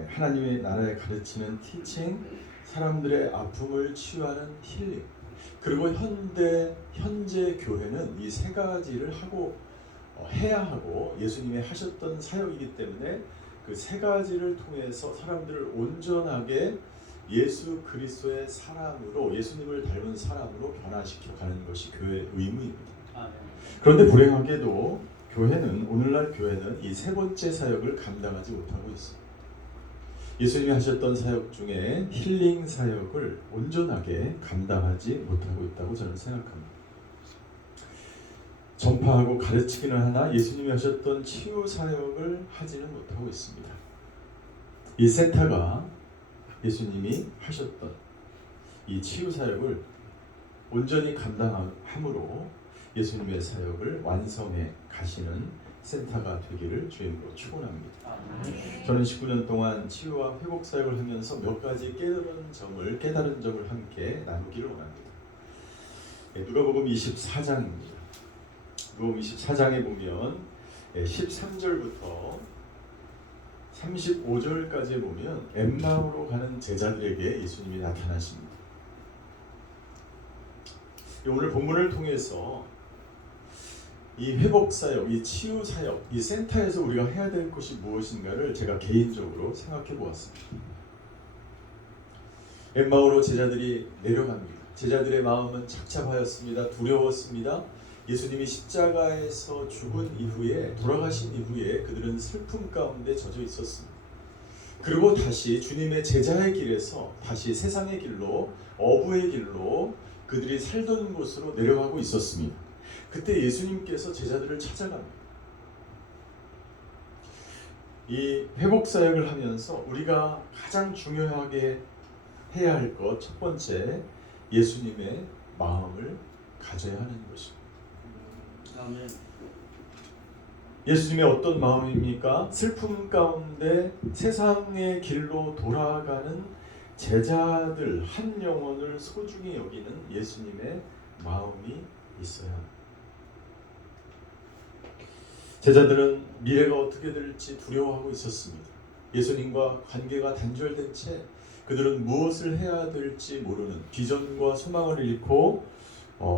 하나님의 나라에 가르치는 티칭, 사람들의 아픔을 치유하는 힐링. 그리고 현재 교회는 이 세 가지를 해야 하고 예수님이 하셨던 사역이기 때문에 그 세 가지를 통해서 사람들을 온전하게 예수 그리스도의 사람으로, 예수님을 닮은 사람으로 변화시켜 가는 것이 교회의 의무입니다. 그런데 불행하게도 오늘날 교회는 이 세 번째 사역을 감당하지 못하고 있습니다. 예수님이 하셨던 사역 중에 힐링 사역을 온전하게 감당하지 못하고 있다고 저는 생각합니다. 전파하고 가르치기는 하나 예수님이 하셨던 치유 사역을 하지는 못하고 있습니다. 이 센터가 예수님이 하셨던 이 치유 사역을 온전히 감당함으로 예수님의 사역을 완성해 가시는 센터가 되기를 주님으로 축원합니다. 저는 19년 동안 치유와 회복 사역을 하면서 몇 가지 깨달은 점을 함께 나누기를 원합니다. 누가복음 24장입니다. 누가복음 24장에 보면 13절부터 35절까지 보면 엠마오로 가는 제자들에게 예수님이 나타나십니다. 오늘 본문을 통해서 이 회복 사역, 이 치유 사역, 이 센터에서 우리가 해야 될 것이 무엇인가를 제가 개인적으로 생각해 보았습니다. 엠마오로 제자들이 내려갑니다. 제자들의 마음은 착잡하였습니다. 두려웠습니다. 예수님이 십자가에서 죽은 이후에, 돌아가신 이후에 그들은 슬픔 가운데 젖어 있었습니다. 그리고 다시 주님의 제자의 길에서 다시 세상의 길로, 어부의 길로 그들이 살던 곳으로 내려가고 있었습니다. 그때 예수님께서 제자들을 찾아갑니다. 이 회복 사역을 하면서 우리가 가장 중요하게 해야 할 것 첫 번째, 예수님의 마음을 가져야 하는 것입니다. 아멘. 예수님의 어떤 마음입니까? 슬픔 가운데 세상의 길로 돌아가는 제자들 한 영혼을 소중히 여기는 예수님의 마음이 있어야 합니다. 제자들은 미래가 어떻게 될지 두려워하고 있었습니다. 예수님과 관계가 단절된 채 그들은 무엇을 해야 될지 모르는 비전과 소망을 잃고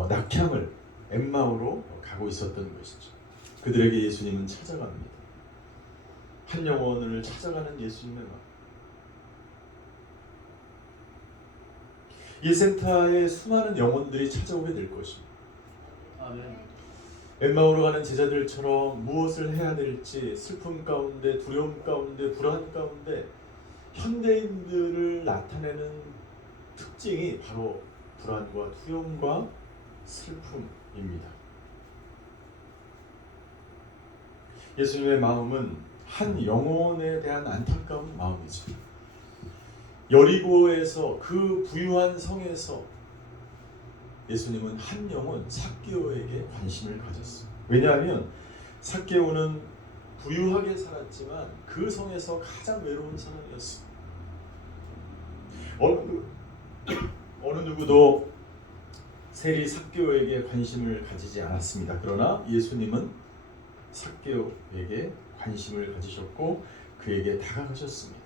낙향을 엠마오로 가고 있었던 것이죠. 그들에게 예수님은 찾아갑니다. 한 영혼을 찾아가는 예수님의 마음. 이 센터에 수많은 영혼들이 찾아오게 될 것입니다. 아멘. 엠마오로 가는 제자들처럼 무엇을 해야 될지 슬픔 가운데, 두려움 가운데, 불안 가운데 현대인들을 나타내는 특징이 바로 불안과 두려움과 슬픔입니다. 예수님의 마음은 한 영혼에 대한 안타까운 마음이죠. 여리고에서 그 부유한 성에서 예수님은 한 영혼 삭개오에게 관심을 가졌어요. 왜냐하면 삭개오는 부유하게 살았지만 그 성에서 가장 외로운 사람이었습니다. 어느 누구도 세리 삭개오에게 관심을 가지지 않았습니다. 그러나 예수님은 삭개오에게 관심을 가지셨고 그에게 다가가셨습니다.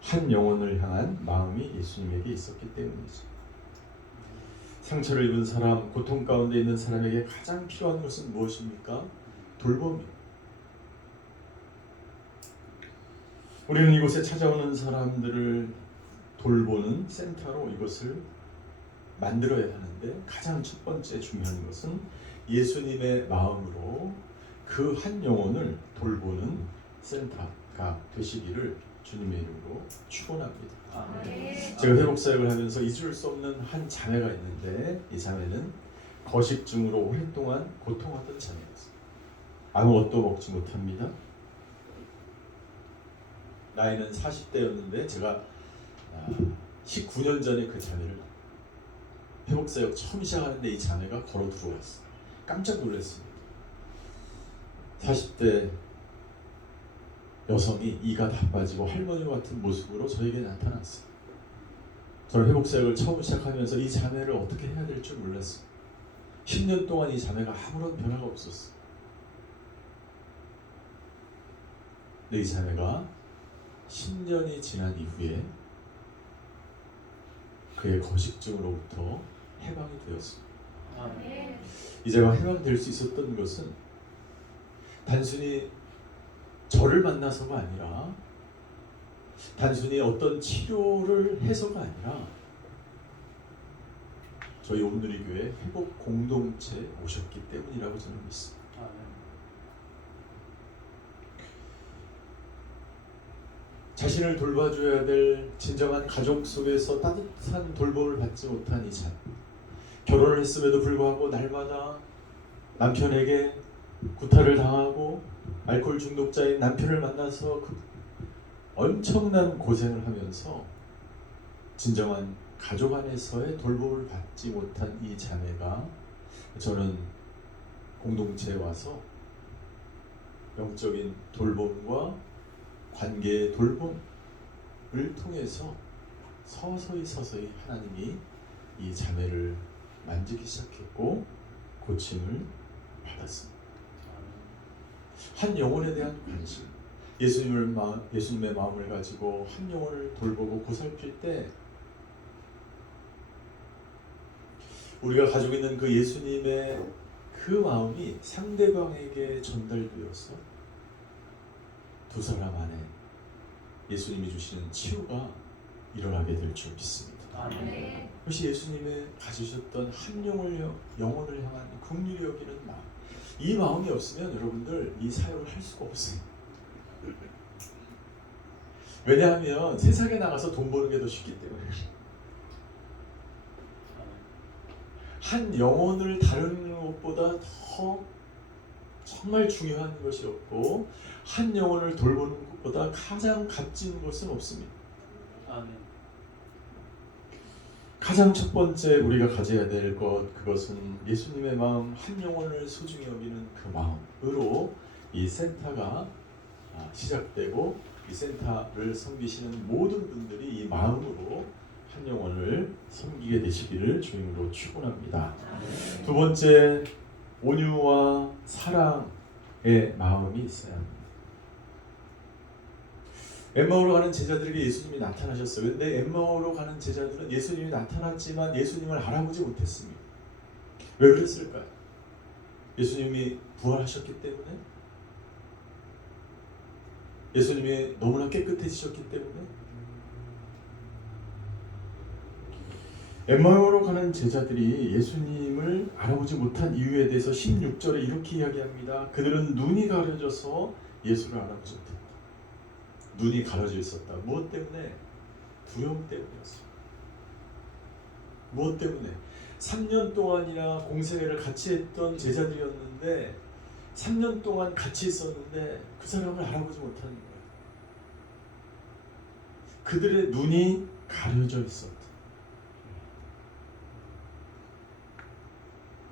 한 영혼을 향한 마음이 예수님에게 있었기 때문이죠. 상처를 입은 사람, 고통 가운데 있는 사람에게 가장 필요한 것은 무엇입니까? 돌봄이에요. 우리는 이곳에 찾아오는 사람들을 돌보는 센터로 이것을 만들어야 하는데 가장 첫 번째 중요한 것은 예수님의 마음으로 그 한 영혼을 돌보는 센터가 되시기를 주님의 이름으로 축원합니다. 제가 회복사역을 하면서 잊을 수 없는 한 자매가 있는데 이 자매는 거식증으로 오랫동안 고통하던 자매였어요. 아무것도 먹지 못합니다. 나이는 40대였는데 제가 19년 전에 그 자매를 회복사역 처음 시작하는데 이 자매가 걸어 들어왔어요. 깜짝 놀랐습니다. 40대 여성이 이가 다 빠지고 할머니 같은 모습으로 저에게 나타났어요. 저는 회복사역을 처음 시작하면서 이 자매를 어떻게 해야 될 줄 몰랐어요. 10년 동안 이 자매가 아무런 변화가 없었어요. 근데 이 자매가 10년이 지난 이후에 그의 거식증으로부터 해방이 되었습니다. 이제가 해방될 수 있었던 것은 단순히 저를 만나서가 아니라 단순히 어떤 치료를 해서가 아니라 저희 온누리 교회 회복 공동체에 오셨기 때문이라고 저는 믿습니다. 자신을 돌봐줘야 될 진정한 가족 속에서 따뜻한 돌봄을 받지 못한 이 자매, 결혼을 했음에도 불구하고 날마다 남편에게 구타를 당하고 알코올 중독자인 남편을 만나서 엄청난 고생을 하면서 진정한 가족 안에서의 돌봄을 받지 못한 이 자매가 저는 공동체에 와서 영적인 돌봄과 관계의 돌봄을 통해서 서서히 하나님이 이 자매를 만지기 시작했고 고침을 받았습니다. 한 영혼에 대한 관심, 예수님의 마음을 가지고 한 영혼을 돌보고 보살필 때 우리가 가지고 있는 그 예수님의 그 마음이 상대방에게 전달되어서 두 사람 안에 예수님이 주시는 치유가 일어나게 될 줄 믿습니다. 그것이 예수님의 가지셨던 한 영혼을 향한 긍휼히 여기는 마음. 이 마음이 없으면 여러분들 이 사역을 할 수가 없어요. 왜냐하면 세상에 나가서 돈 버는 게 더 쉽기 때문에. 한 영혼을 다루는 것보다 더 정말 중요한 것이었고 한 영혼을 돌보는 것보다 가장 값진 것은 없습니다. 가장 첫 번째 우리가 가져야 될 것, 그것은 예수님의 마음, 한 영혼을 소중히 여기는 그 마음으로 이 센터가 시작되고 이 센터를 섬기시는 모든 분들이 이 마음으로 한 영혼을 섬기게 되시기를 주님으로 축원합니다. 두 번째, 온유와 사랑의 마음이 있어야 합니다. 엠마오로 가는 제자들에게 예수님이 나타나셨어요. 그런데 엠마오로 가는 제자들은 예수님이 나타났지만 예수님을 알아보지 못했습니다. 왜 그랬을까요? 예수님이 부활하셨기 때문에? 예수님이 너무나 깨끗해지셨기 때문에? 엠마오로 가는 제자들이 예수님을 알아보지 못한 이유에 대해서 16절에 이렇게 이야기합니다. 그들은 눈이 가려져서 예수를 알아보지 못했다. 눈이 가려져 있었다. 무엇 때문에? 두려움 때문이었어요. 무엇 때문에? 3년 동안이나 공생애를 같이 했던 제자들이었는데 3년 동안 같이 있었는데 그 사람을 알아보지 못하는 거예요. 그들의 눈이 가려져 있었다.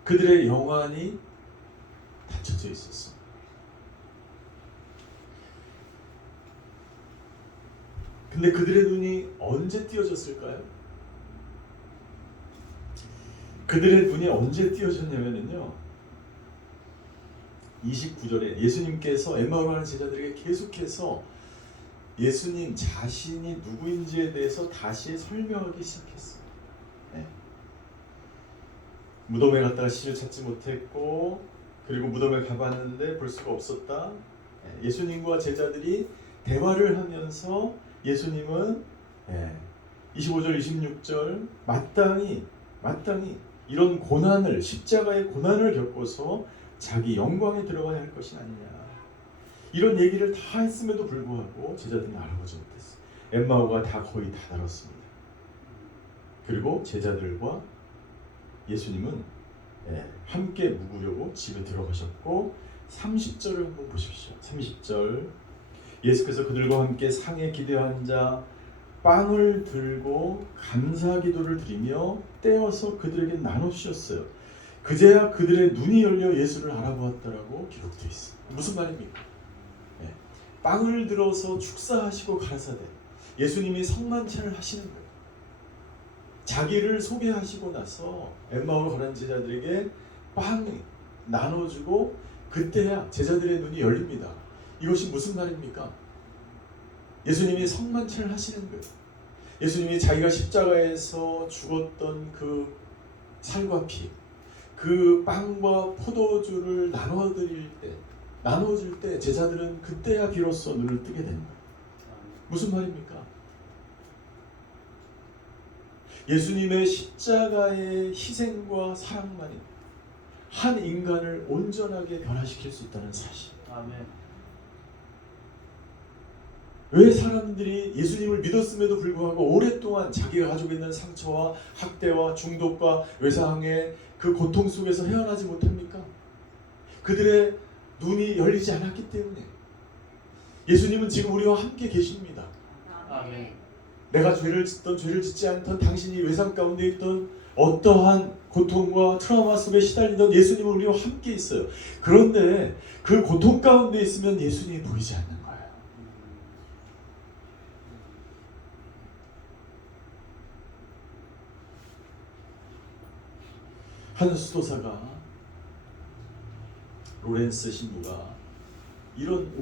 그들의 영안이 닫혀져 있었어. 근데 그들의 눈이 언제 띄어졌을까요? 그들의 눈이 언제 띄어졌냐면요, 29절에 예수님께서 엠마오로 가는 제자들에게 계속해서 예수님 자신이 누구인지에 대해서 다시 설명하기 시작했어요. 네. 무덤에 갔다가 시를 찾지 못했고, 그리고 무덤에 가봤는데 볼 수가 없었다. 예수님과 제자들이 대화를 하면서 예수님은 25절 26절 마땅히 이런 고난을, 십자가의 고난을 겪어서 자기 영광에 들어가야 할 것이 아니냐, 이런 얘기를 다 했음에도 불구하고 제자들은 알아보지 못했어요. 엠마오가 다 거의 다 다뤘습니다. 그리고 제자들과 예수님은 함께 묵으려고 집에 들어가셨고, 30절을 한번 보십시오. 30절, 예수께서 그들과 함께 상에 기대어 앉아 빵을 들고 감사 기도를 드리며 떼어서 그들에게 나눠주셨어요. 그제야 그들의 눈이 열려 예수를 알아보았다라고 기록되어 있어요. 무슨 말입니까? 빵을 들어서 축사하시고 가라사대 예수님이 성만찬을 하시는 거예요. 자기를 소개하시고 나서 엠마오로 가는 제자들에게 빵 나눠주고 그때야 제자들의 눈이 열립니다. 이것이 무슨 말입니까? 예수님이 성만찬을 하시는 거예요. 예수님이 자기가 십자가에서 죽었던 그 살과 피, 그 빵과 포도주를 나눠줄 때 제자들은 그때야 비로소 눈을 뜨게 됩니다. 무슨 말입니까? 예수님의 십자가의 희생과 사랑만이 한 인간을 온전하게 변화시킬 수 있다는 사실. 아멘. 왜 사람들이 예수님을 믿었음에도 불구하고 오랫동안 자기가 가지고 있는 상처와 학대와 중독과 외상의 그 고통 속에서 헤어나지 못합니까? 그들의 눈이 열리지 않았기 때문에. 예수님은 지금 우리와 함께 계십니다. 아멘. 내가 죄를 짓던 죄를 짓지 않던 당신이 외상 가운데 있던 어떠한 고통과 트라우마 속에 시달리던 예수님은 우리와 함께 있어요. 그런데 그 고통 가운데 있으면 예수님이 보이지 않는 거예요. 한 수도사가, 로렌스 신부가 이런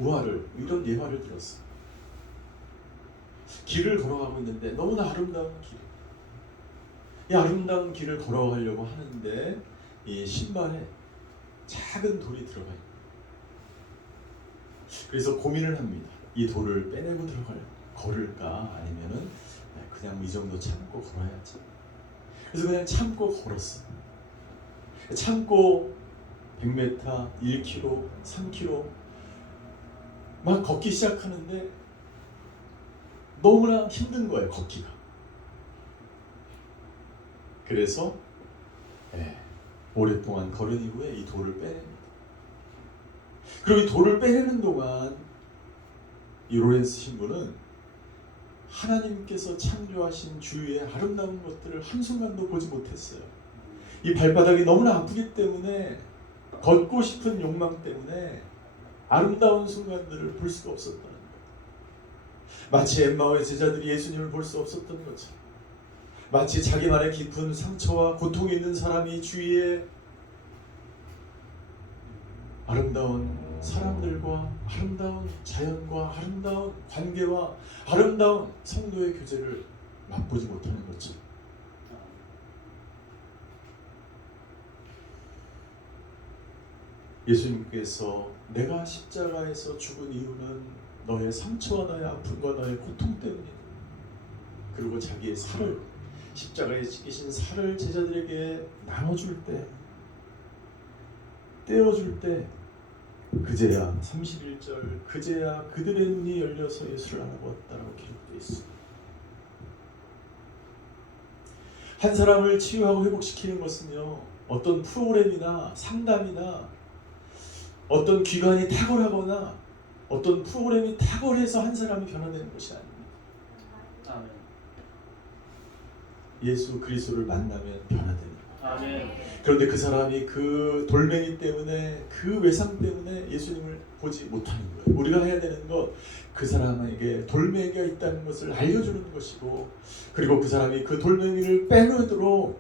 예화를 들었어요. 길을 걸어가고 있는데 너무나 아름다운 길. 이 아름다운 길을 걸어가려고 하는데 이 신발에 작은 돌이 들어가 있어요. 그래서 고민을 합니다. 이 돌을 빼내고 걸을까, 아니면은 그냥 이 정도 참고 걸어야지. 그래서 그냥 참고 걸었어요. 참고 100m, 1km, 3km 막 걷기 시작하는데 너무나 힘든 거예요, 걷기가. 그래서 오랫동안 걸은 이후에 이 돌을 빼냅니다. 그리고 이 돌을 빼내는 동안 이 로렌스 신부는 하나님께서 창조하신 주위의 아름다운 것들을 한순간도 보지 못했어요. 이 발바닥이 너무나 아프기 때문에, 걷고 싶은 욕망 때문에 아름다운 순간들을 볼 수가 없었다는 거예요. 마치 엠마오의 제자들이 예수님을 볼 수 없었던 것처럼, 마치 자기만의 깊은 상처와 고통이 있는 사람이 주위에 아름다운 사람들과 아름다운 자연과 아름다운 관계와 아름다운 성도의 교제를 맛보지 못하는 것처럼, 예수님께서 내가 십자가에서 죽은 이유는 너의 상처와 너의 아픔과 너의 고통 때문이다. 그리고 자기의 살을, 십자가에 지키신 살을 제자들에게 나눠줄 때, 떼어줄 때, 그제야 31절, 그제야 그들의 눈이 열려서 예수를 알아보았다라고 기록되어 있습니다. 한 사람을 치유하고 회복시키는 것은요, 어떤 프로그램이나 상담이나 어떤 기관이 탁월하거나 어떤 프로그램이 탁월해서 한 사람이 변화되는 것이 아닙니다. 아멘. 예수 그리스도를 만나면 변화됩니다. 아멘. 그런데 그 사람이 그 돌멩이 때문에, 그 외상 때문에 예수님을 보지 못하는 거예요. 우리가 해야 되는 것, 그 사람에게 돌멩이가 있다는 것을 알려주는 것이고, 그리고 그 사람이 그 돌멩이를 빼내도록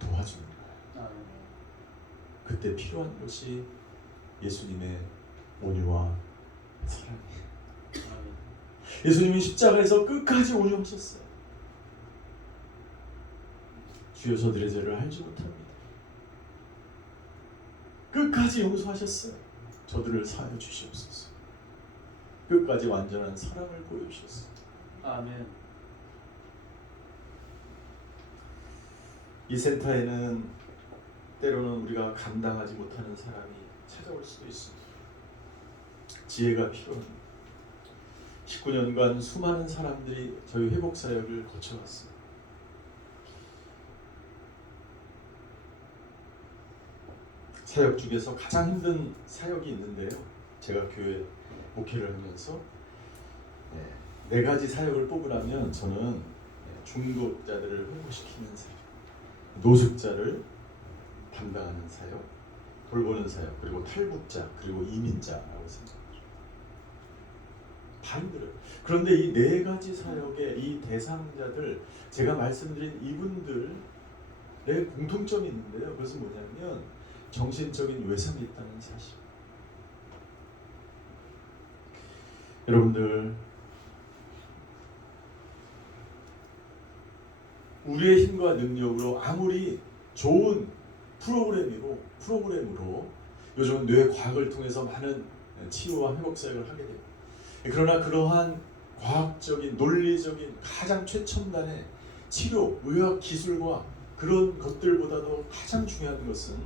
도와주는 거예요. 그때 필요한 것이 예수님의 온유와 사랑이에요. 예수님이 십자가에서 끝까지 온유하셨어요. 주여 저들의 죄를 알지 못합니다. 끝까지 용서하셨어요. 저들을 사하여 주시옵소서. 끝까지 완전한 사랑을 보여주셨어요. 아멘. 이 센터에는 때로는 우리가 감당하지 못하는 사람이 찾아올 수도 있습니다. 지혜가 필요합니다. 19년간 수많은 사람들이 저희 회복 사역을 거쳐왔습니다. 사역 중에서 가장 힘든 사역이 있는데요. 제가 교회 목회를 하면서 네 가지 사역을 뽑으라면 저는 중독자들을 회복시키는 사역, 노숙자를 담당하는 사역, 돌보는 사역, 그리고 탈북자, 그리고 이민자라고 생각합니다. 다 힘들어요. 그런데 이 네 가지 사역의 이 대상자들, 제가 말씀드린 이분들의 공통점이 있는데요. 그것은 뭐냐면 정신적인 외상이 있다는 사실. 여러분들, 우리의 힘과 능력으로 아무리 좋은 프로그램으로 요즘 뇌과학을 통해서 많은 치유와 회복 사역을 하게 됩니다. 그러나 그러한 과학적인, 논리적인 가장 최첨단의 치료, 의학 기술과 그런 것들보다도 가장 중요한 것은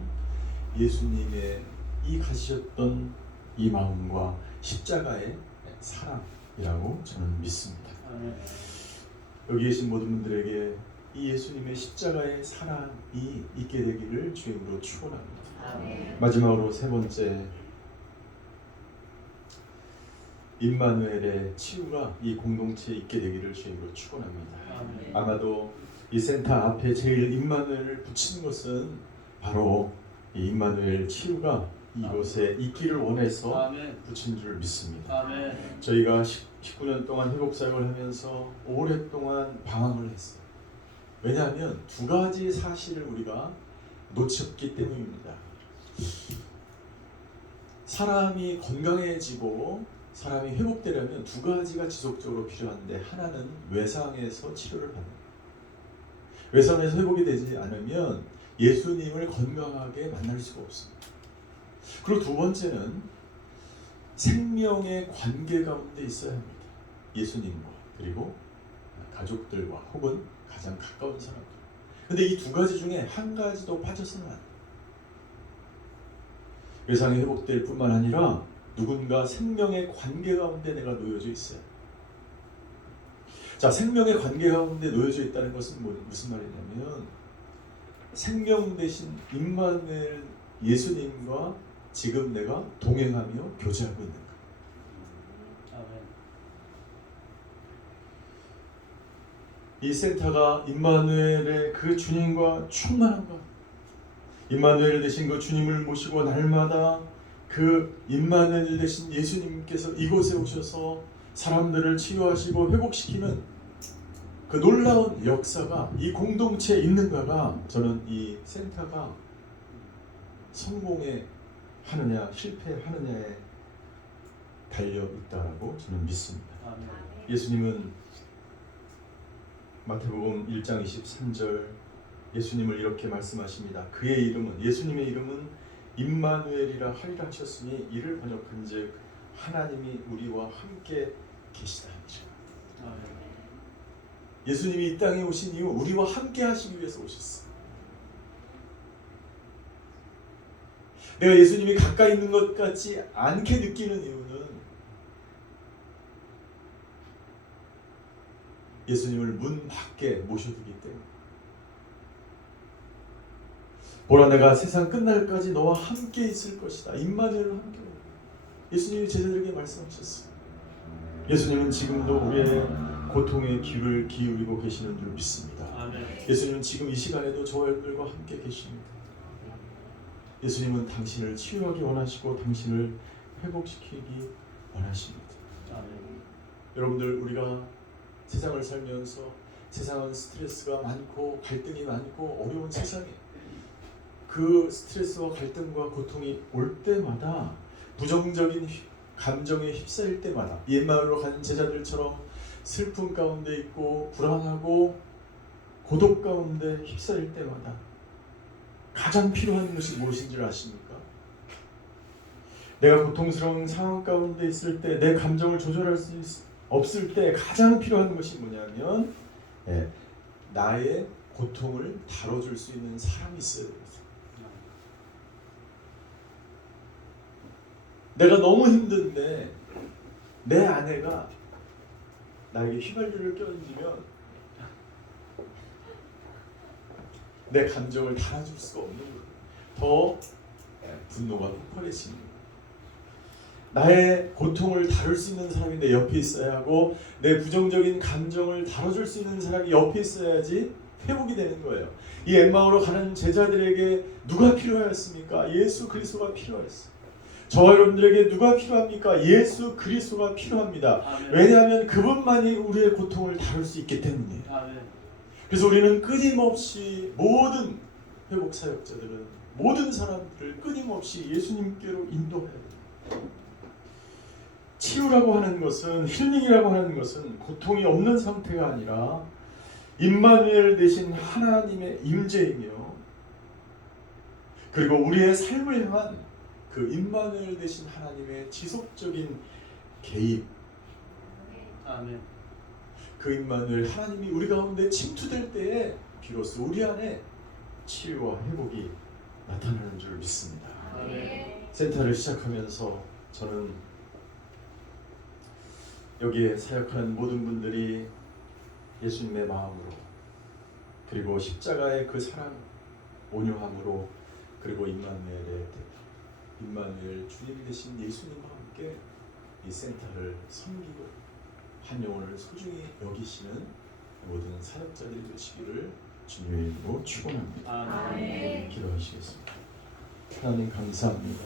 예수님의 이 가지셨던 이 마음과 십자가의 사랑이라고 저는 믿습니다. 여기 계신 모든 분들에게 이 예수님의 십자가의 사랑이 있게 되기를 주임으로 축원합니다. 마지막으로 세 번째, 임마누엘의 치유가 이 공동체에 있게 되기를 주임으로 축원합니다. 아마도 이 센터 앞에 제일 임마누엘을 붙이는 것은 바로 이 임마누엘 치유가 이곳에 있기를 원해서 붙인 줄 믿습니다. 저희가 19년 동안 회복 사역을 하면서 오랫동안 방황을 했어요. 왜냐하면 두 가지 사실을 우리가 놓쳤기 때문입니다. 사람이 건강해지고 사람이 회복되려면 두 가지가 지속적으로 필요한데, 하나는 외상에서 치료를 받는 거예요. 외상에서 회복이 되지 않으면 예수님을 건강하게 만날 수가 없습니다. 그리고 두 번째는 생명의 관계 가운데 있어야 합니다. 예수님과, 그리고 가족들과, 혹은 가장 가까운 사람들. 근데 이 두 가지 중에 한 가지도 빠져서는 안 돼요. 외상이 회복될 뿐만 아니라 누군가 생명의 관계 가운데 내가 놓여져 있어요. 자, 생명의 관계 가운데 놓여져 있다는 것은 무슨 말이냐면, 생명 대신 임마누엘 예수님과 지금 내가 동행하며 교제하고 있는가? 이 센터가 임마누엘의 그 주님과 충만한가? 임마누엘 되신 그 주님을 모시고 날마다 그 임마누엘 되신 예수님께서 이곳에 오셔서 사람들을 치유하시고 회복시키는 그 놀라운 역사가 이 공동체에 있는가가, 저는 이 센터가 성공해 하느냐 실패하느냐에 달려 있다라고 저는 믿습니다. 예수님은 마태복음 1장 23절 예수님을 이렇게 말씀하십니다. 그의 이름은, 예수님의 이름은 임마누엘이라 하리라 하셨으니 이를 번역한즉 하나님이 우리와 함께 계시다 하니라. 예수님이 이 땅에 오신 이유 우리와 함께 하시기 위해서 오셨어요. 내가 예수님이 가까이 있는 것 같지 않게 느끼는 이유는 예수님을 문 밖에 모셔두기 때문에. 보라, 내가 세상 끝날까지 너와 함께 있을 것이다. 임마누엘과 함께. 예수님이 제자들에게 말씀하셨어요. 예수님은 지금도 우리의 고통에 귀를 기울이고 계시는 줄 믿습니다. 예수님은 지금 이 시간에도 저와 여러분들과 함께 계십니다. 예수님은 당신을 치유하기 원하시고 당신을 회복시키기 원하십니다. 여러분들, 우리가 세상을 살면서 세상은 스트레스가 많고 갈등이 많고 어려운 세상에 그 스트레스와 갈등과 고통이 올 때마다 부정적인 감정에 휩싸일 때마다 옛마을로 가는 제자들처럼 슬픔 가운데 있고 불안하고 고독 가운데 휩싸일 때마다 가장 필요한 것이 무엇인 줄 아십니까? 내가 고통스러운 상황 가운데 있을 때 내 감정을 조절할 수 없을 때 가장 필요한 것이 뭐냐면 나의 고통을 다뤄줄 수 있는 사람이 있어야 됩니다. 내가 너무 힘든데 내 아내가 나에게 휘발유를 껴주면 내 감정을 달아줄 수가 없는 거예요. 더 분노가 폭발해지는 거예요. 나의 고통을 다룰 수 있는 사람이 내 옆에 있어야 하고 내 부정적인 감정을 다뤄줄 수 있는 사람이 옆에 있어야지 회복이 되는 거예요. 이 엠마오로 가는 제자들에게 누가 필요하였습니까? 예수 그리스도가 필요했어요. 저와 여러분들에게 누가 필요합니까? 예수 그리스도가 필요합니다. 아멘. 왜냐하면 그분만이 우리의 고통을 다룰 수 있기 때문이에요. 아멘. 그래서 우리는 끊임없이 모든 회복 사역자들은 모든 사람들을 끊임없이 예수님께로 인도해야 돼요. 치유라고 하는 것은, 힐링이라고 하는 것은 고통이 없는 상태가 아니라 임마누엘 되신 하나님의 임재이며, 그리고 우리의 삶을 향한 그 임마누엘 되신 하나님의 지속적인 개입. 아멘. 그 임마누엘 하나님이 우리 가운데 침투될 때에 비로소 우리 안에 치유와 회복이 나타나는 줄 믿습니다. 아멘. 센터를 시작하면서 저는 여기에 사역하는 모든 분들이 예수님의 마음으로, 그리고 십자가의 그 사랑, 온유함으로, 그리고 임마누엘 주님 되신 예수님과 함께 이 센터를 섬기고 한 영혼을 소중히 여기시는 모든 사역자들이 되시기를 주님의 이름으로 축원합니다. 아멘. 기도하시겠습니다. 하나님 감사합니다.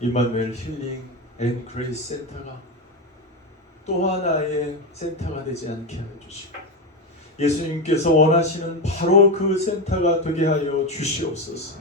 임마누엘 힐링 앤 그레이스 센터가 또 하나의 센터가 되지 않게 하여 주시고, 예수님께서 원하시는 바로 그 센터가 되게 하여 주시옵소서.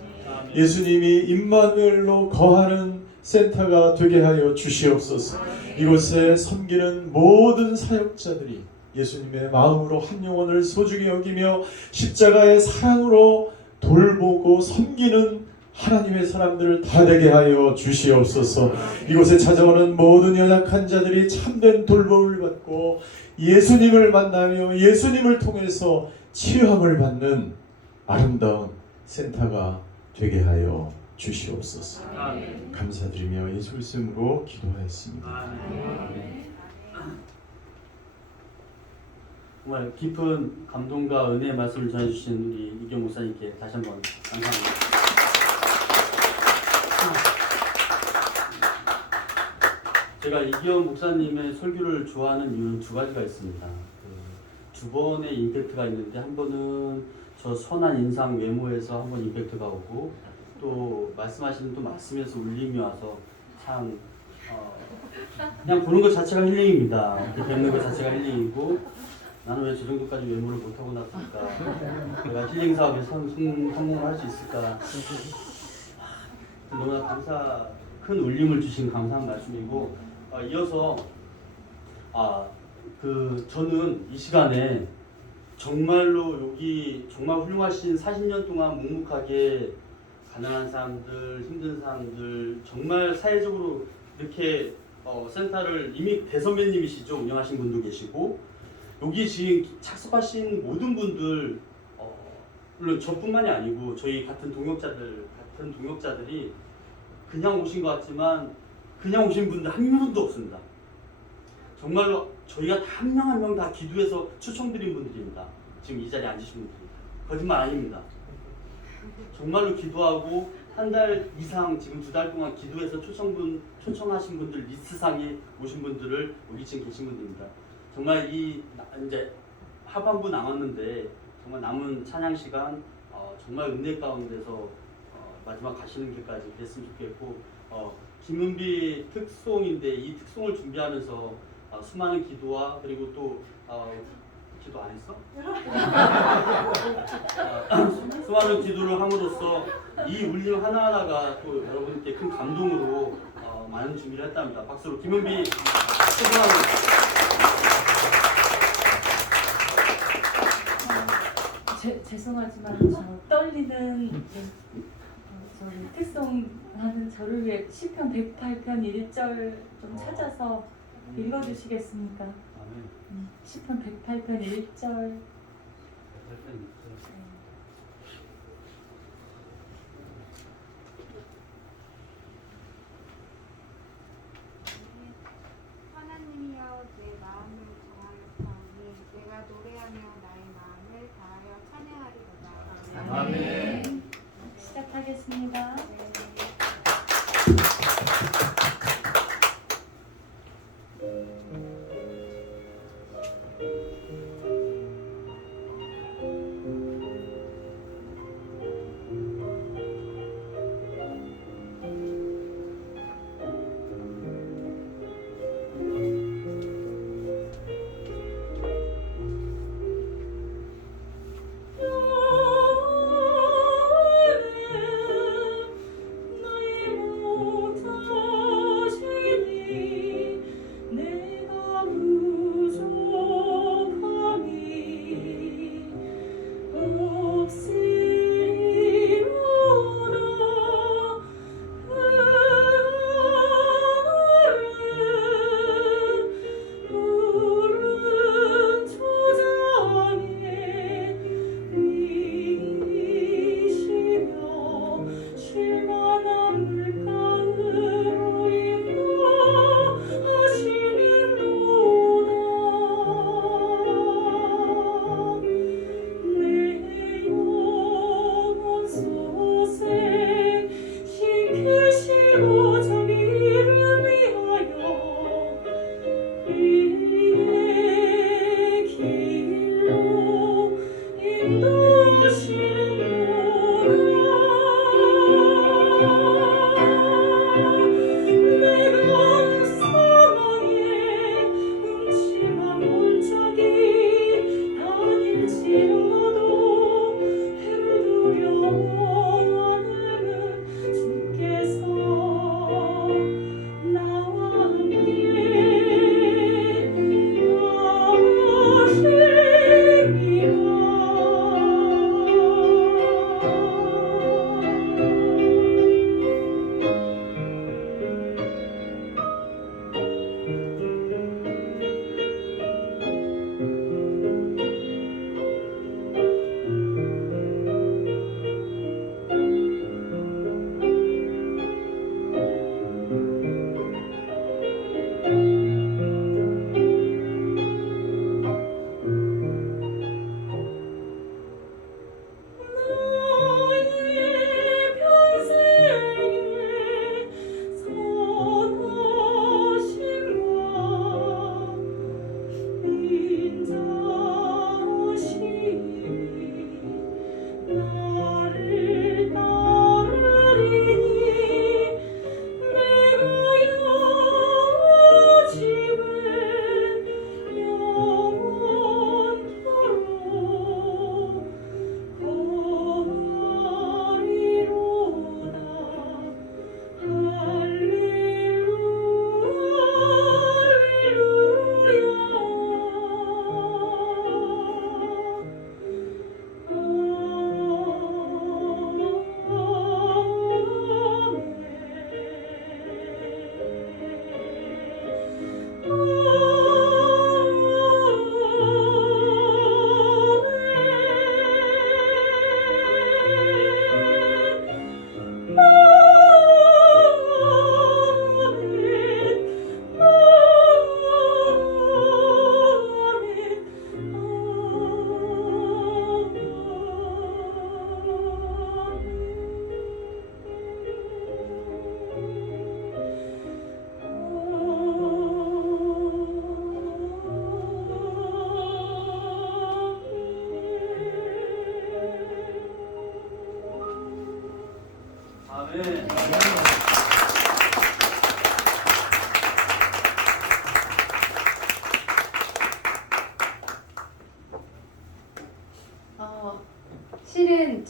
예수님이 임마누엘로 거하는 센터가 되게 하여 주시옵소서. 이곳에 섬기는 모든 사역자들이 예수님의 마음으로 한 영혼을 소중히 여기며 십자가의 사랑으로 돌보고 섬기는 하나님의 사람들을 다 되게 하여 주시옵소서. 이곳에 찾아오는 모든 연약한 자들이 참된 돌봄을 받고 예수님을 만나며 예수님을 통해서 치유함을 받는 아름다운 센터가 되게 하여 주시옵소서. 아멘. 감사드리며 예수 이름으로 기도하였습니다. 아멘. 정말 깊은 감동과 은혜의 말씀을 전해주신 우리 이경 목사님께 다시 한번 감사합니다. 제가 이기현 목사님의 설교를 좋아하는 이유는 두 가지가 있습니다. 두 번의 임팩트가 있는데 한 번은 저 선한 인상 외모에서 한 번 임팩트가 오고 또 말씀하시는 또 말씀에서 울림이 와서 참 그냥 보는 것 자체가 힐링입니다. 이렇게 뵙는 것 자체가 힐링이고 나는 왜 저 정도까지 외모를 못하고 났을까? 내가 힐링 사업에 성공을 할 수 있을까? 너무나 큰 울림을 주신 감사한 말씀이고 이어서 저는 이 시간에 정말로 여기 정말 훌륭하신 40년 동안 묵묵하게 가난한 사람들, 힘든 사람들 정말 사회적으로 이렇게 센터를 이미 대선배님이시죠. 운영하신 분도 계시고 여기 지금 착석하신 모든 분들 물론 저뿐만이 아니고 저희 같은 동역자들이 그냥 오신 것 같지만 그냥 오신 분들 한 명도 없습니다. 정말로 저희가 한 명 한 명 다 기도해서 초청드린 분들입니다. 지금 이 자리에 앉으신 분들입니다. 거짓말 아닙니다. 정말로 기도하고 한 달 이상 지금 2달 동안 기도해서 초청하신 분들 리스트상에 오신 분들을 여기 지금 계신 분들입니다. 정말 이제 하반부 남았는데 정말 남은 찬양 시간 정말 은혜 가운데서 마지막 가시는 길까지 됐으면 좋겠고 김은비 특송인데 이 특송을 준비하면서 수많은 기도와 그리고 또 기도 안 했어? 수많은 기도를 함으로써 이 울림 하나하나가 또 여러분께 큰 감동으로 많은 준비를 했답니다. 박수로 김은비 특송합니다. 죄송하지만 저 떨리는 저희 특송하는 저를 위해 시편 108편 1절 좀 찾아서 읽어주시겠습니까? 시편 108편 1절. 하나님이여 내 마음을 다하였사오니 내가 노래하며 나의 마음을 다하여 찬양하리로다. 아멘. 시작하겠습니다.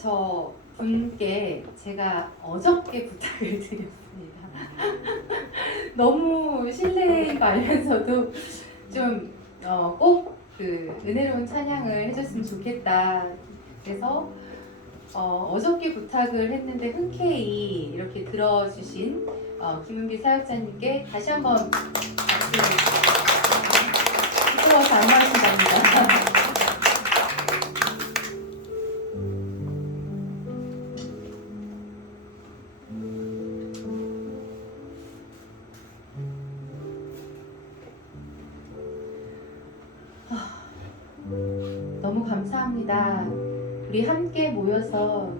저 분께 제가 어저께 부탁을 드렸습니다. 너무 실례인 거 알면서도 좀 꼭 그 은혜로운 찬양을 해줬으면 좋겠다. 그래서 어저께 부탁을 했는데 흔쾌히 이렇게 들어주신 김은비 사역자님께 다시 한번 박수를 기뻐서 안녕하신답니다. 너무 감사합니다. 우리 함께 모여서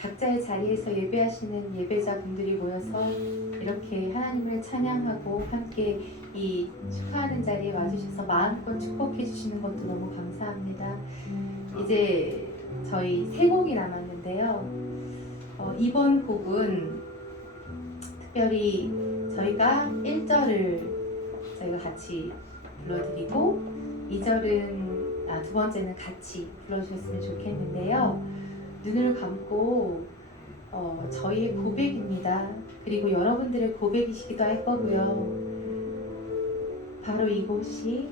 각자의 자리에서 예배하시는 예배자분들이 모여서 이렇게 하나님을 찬양하고 함께 이 축하하는 자리에 와주셔서 마음껏 축복해 주시는 것도 너무 감사합니다. 이제 저희 3곡이 남았는데요. 이번 곡은 특별히 저희가 1절을 저희가 같이 불러드리고 2절은 두 번째는 같이 불러주셨으면 좋겠는데요. 눈을 감고 저희의 고백입니다. 그리고 여러분들의 고백이시기도 할 거고요. 바로 이곳이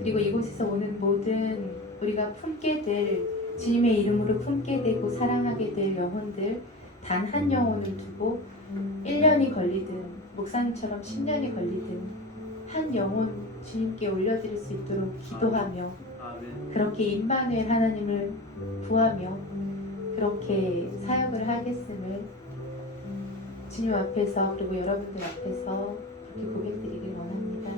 그리고 이곳에서 오는 모든 우리가 품게 될 주님의 이름으로 품게 되고 사랑하게 될 영혼들 단 한 영혼을 두고 1년이 걸리든 목사님처럼 10년이 걸리든 한 영혼 주님께 올려드릴 수 있도록 기도하며 그렇게 임마누엘 하나님을 구하며 그렇게 사역을 하겠음을 주님 앞에서 그리고 여러분들 앞에서 그렇게 고백드리길 원합니다.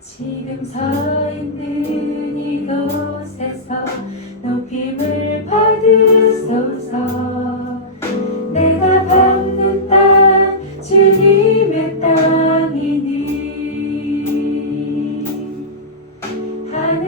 지금 서 있는 이곳에서 높임을 받으소서. 내가 밟는 땅 주님의 땅이니 하늘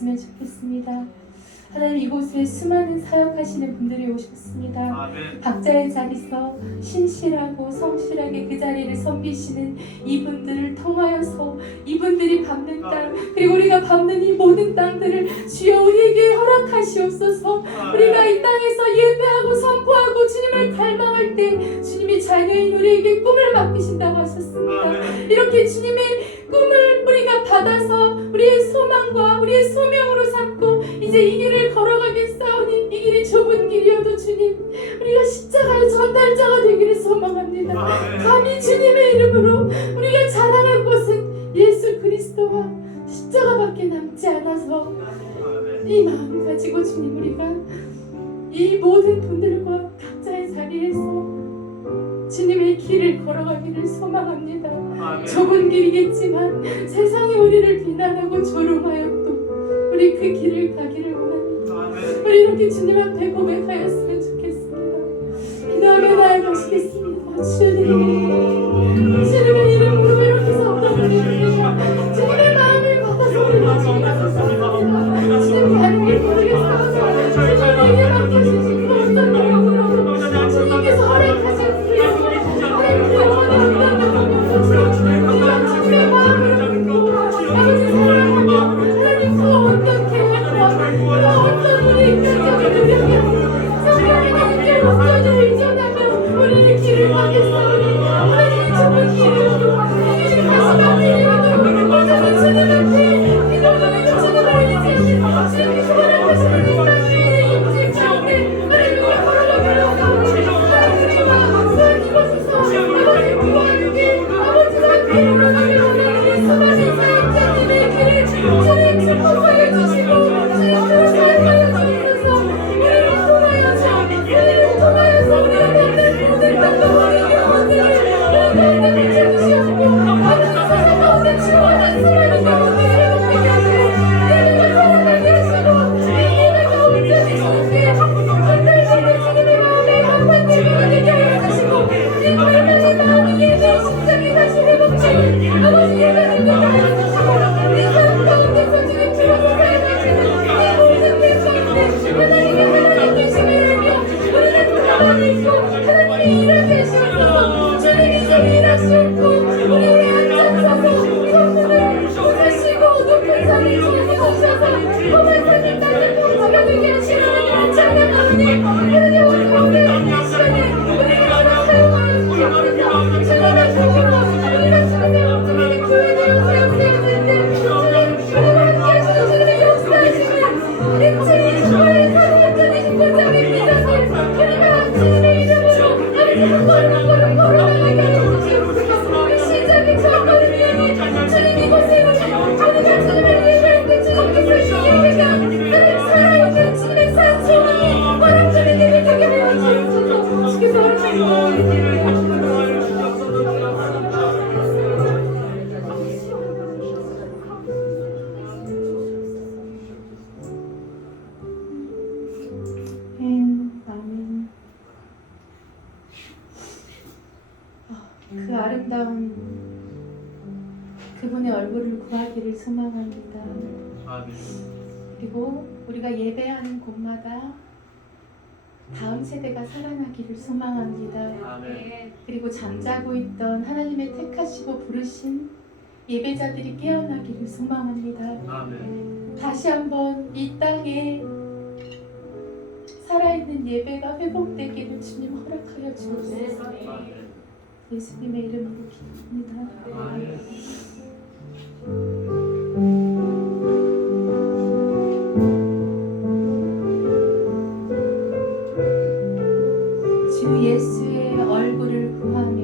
하셨으면 좋겠습니다. 하나님, 이곳에 수많은 사역하시는 분들이 오셨습니다. 각자의 자리에서 신실하고 성실하게 그 자리를 섬기시는 이분들을 통하여서 이분들이 밟는 땅, 그리고 우리가 밟는 이 모든 땅들을 주여 우리에게 허락하시옵소서. 우리가 이 땅에서 예배하고 선포하고 주님을 갈망할 때 주님이 자녀인 우리에게 꿈을 맡기신다고 하셨습니다. 이렇게 주님의 꿈을 우리가 받아서 우리의 소망과 우리의 소명으로 삼고 이제 이 길을 걸어가겠사오니 이 길이 좁은 길이어도 주님, 우리가 십자가의 전달자가 되기를 소망합니다. 감히 주님의 이름으로 우리가 자랑할 것은 예수 그리스도와 십자가밖에 남지 않아서 이 마음 가지고 주님, 우리가 이 모든 분들과 각자의 자리에서 주님의 길을 걸어가기를 소망합니다. 좁은 길이겠지만 세상이 우리를 비난하고 조롱하여도 우리 그 길을 가기를 원합니다. 우리 이렇게 주님 앞에 고백하였으면 좋겠습니다. 기도하며 나아가시겠습니다. 주님, 주님의 이름으로 이렇게 성도들입니다. 주님의 마음을 받아서 우리가 주님께서 주님 가는 길 모르겠어서 주님에게 맡겨주시고 어떤 마음으로 주님께서 허락하신 그 아름다운 그분의 얼굴을 구하기를 소망합니다. 그리고 우리가 예배하는 곳마다 다음 세대가 살아나기를 소망합니다. 그리고 잠자고 있던 하나님의 택하시고 부르신 예배자들이 깨어나기를 소망합니다. 다시 한번 이 땅에 살아있는 예배가 회복되기를 주님 허락하여 주옵소서. 예수님의 이름으로 기도합니다. 주 예수의 얼굴을 구하며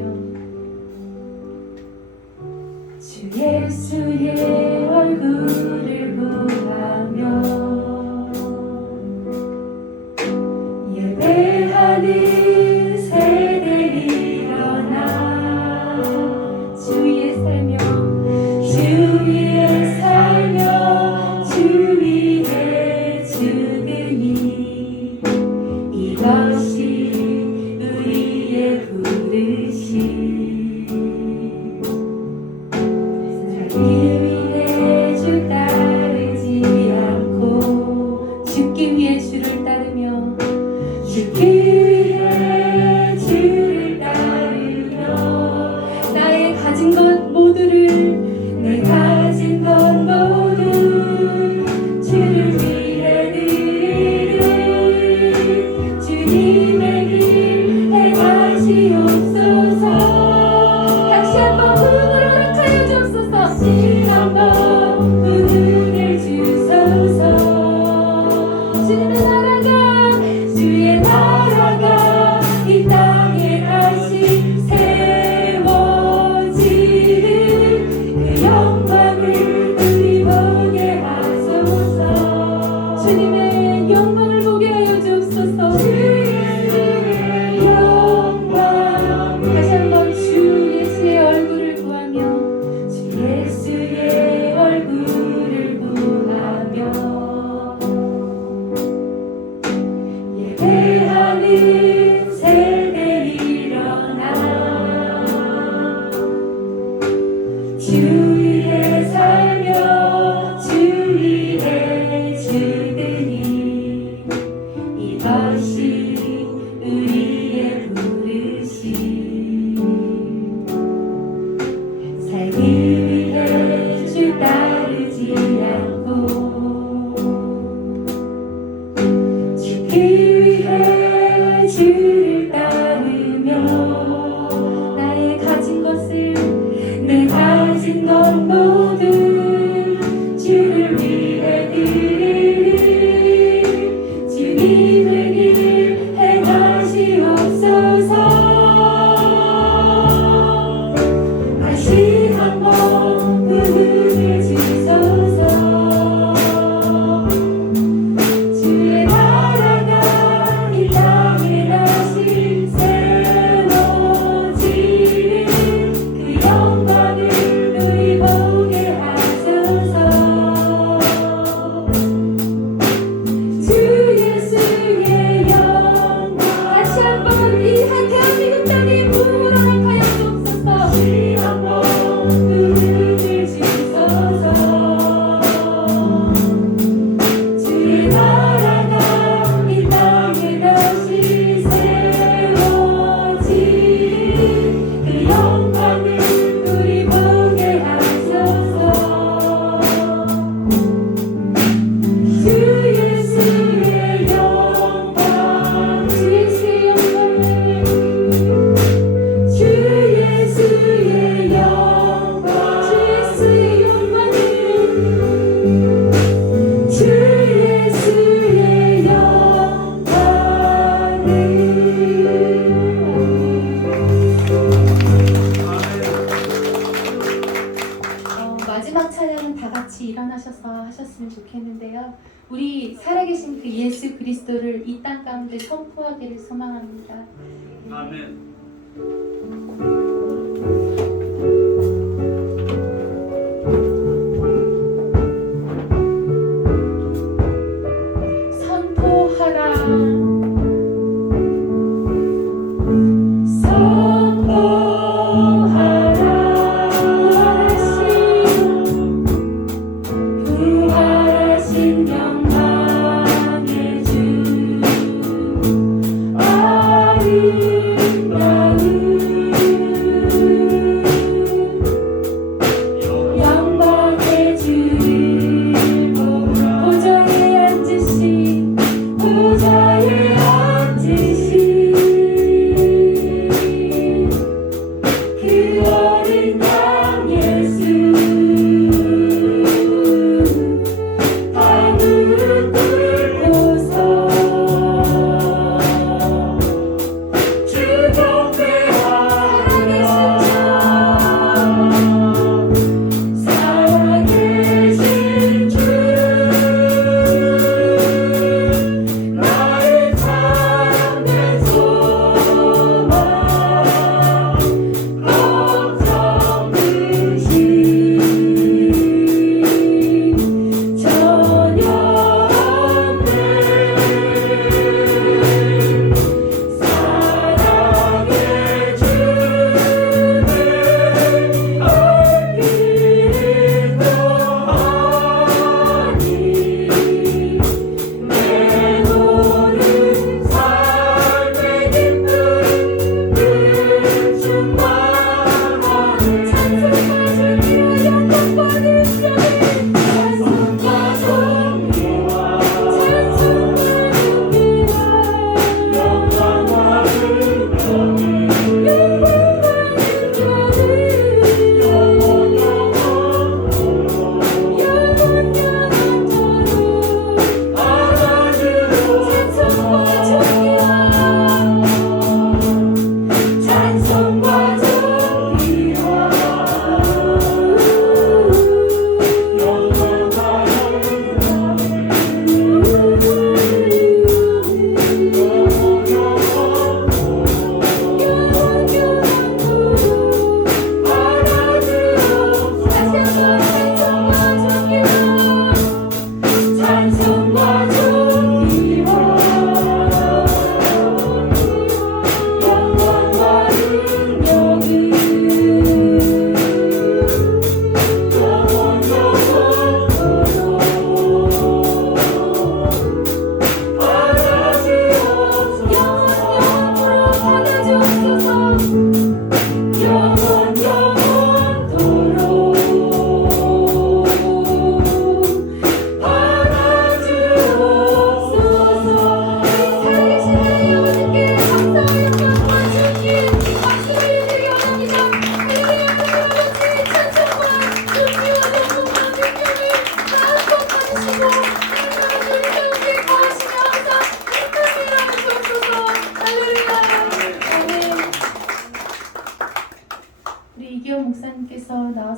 주 예수의 얼굴을 구하며 예배하는 세대를 일어나 주 위에 살며 주 위에 살며 주 위에 주님의 영광을 보게 하여 주옵소서. 주의 영광. 다시 한번 주 예수의 얼굴을 구하며 주 예수의 얼굴을 구하며 예배하는 세대 일어나 주 위에 살며 주 위에 주드니 이것이 우리의 부르심. 살기 위해 주 따르지 않고 죽기 위해 주를 따르며 나의 가진 것을 내 가진 것 모두 주를 위해 드리리. 주님의 길 행하시옵소서. 다시 한번 부르게 주소서. 주의 나라가 이 땅에 다시 세워지는 그 영광을 우리 보게 하소서. 주 예수의 영광. 다시 한번 이 한 대한민국 땅에 불어나게 하여 주옵소서. 다시 한번 부르게 주소서. 주의 나라가 이 땅에 다시 세워지는 그 영광을 우리 보게 하소서. 주 예수의 영광. 주 예수의 영광을. 주 예수의 영광. 주 예수의 영광을. 주 예수의 영광을. 마지막 찬양은 다 같이 일어나셔서 하셨으면 좋겠는데요. 우리 살아계신 그 예수 그리스도를 이 땅 가운데 선포하기를 소망합니다. 아멘. 선포하라. 부활하신 영광의 주 아름다운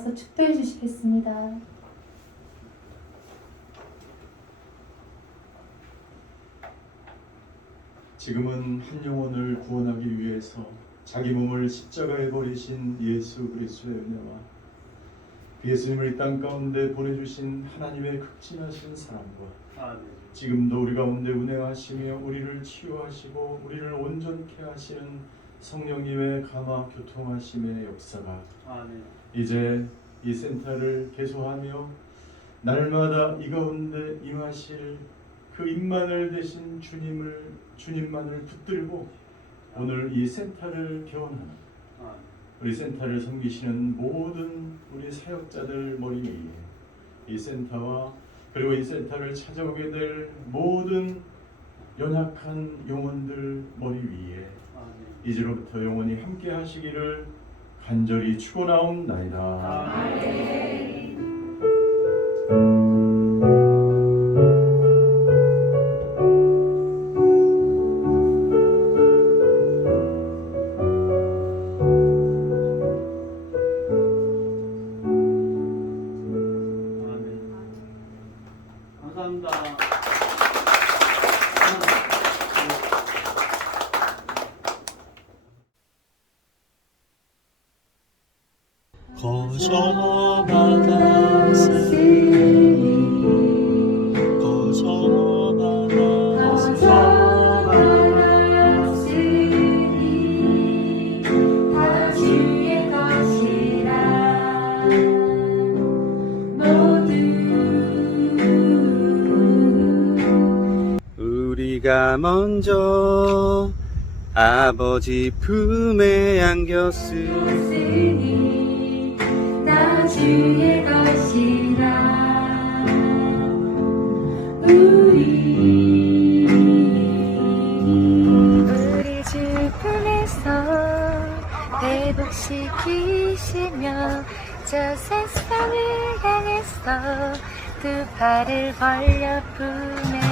나가서 축도해 주시겠습니다. 지금은 한 영혼을 구원하기 위해서 자기 몸을 십자가에 버리신 예수 그리스도의 은혜와 예수님을 이 땅 가운데 보내주신 하나님의 극진하신 사랑과 지금도 우리 가운데 운행하시며 우리를 치유하시고 우리를 온전케 하시는 성령님의 감화 교통하심의 역사가 이제 이 센터를 개소하며 날마다 이 가운데 임하실 그 임마누엘 되신 주님만을 붙들고 오늘 이 센터를 개원하는 우리 센터를 섬기시는 모든 우리 사역자들 머리 위에 이 센터와 그리고 이 센터를 찾아오게 될 모든 연약한 영혼들 머리 위에 이제로부터 영원히 함께 하시기를 간절히 축원하옵나이다. 우리가 먼저 아버지 품에 안겼으니 나 주의 것이라 우리 주 품에서 회복시키시며 저 세상을 향해서 두 팔을 벌려 품에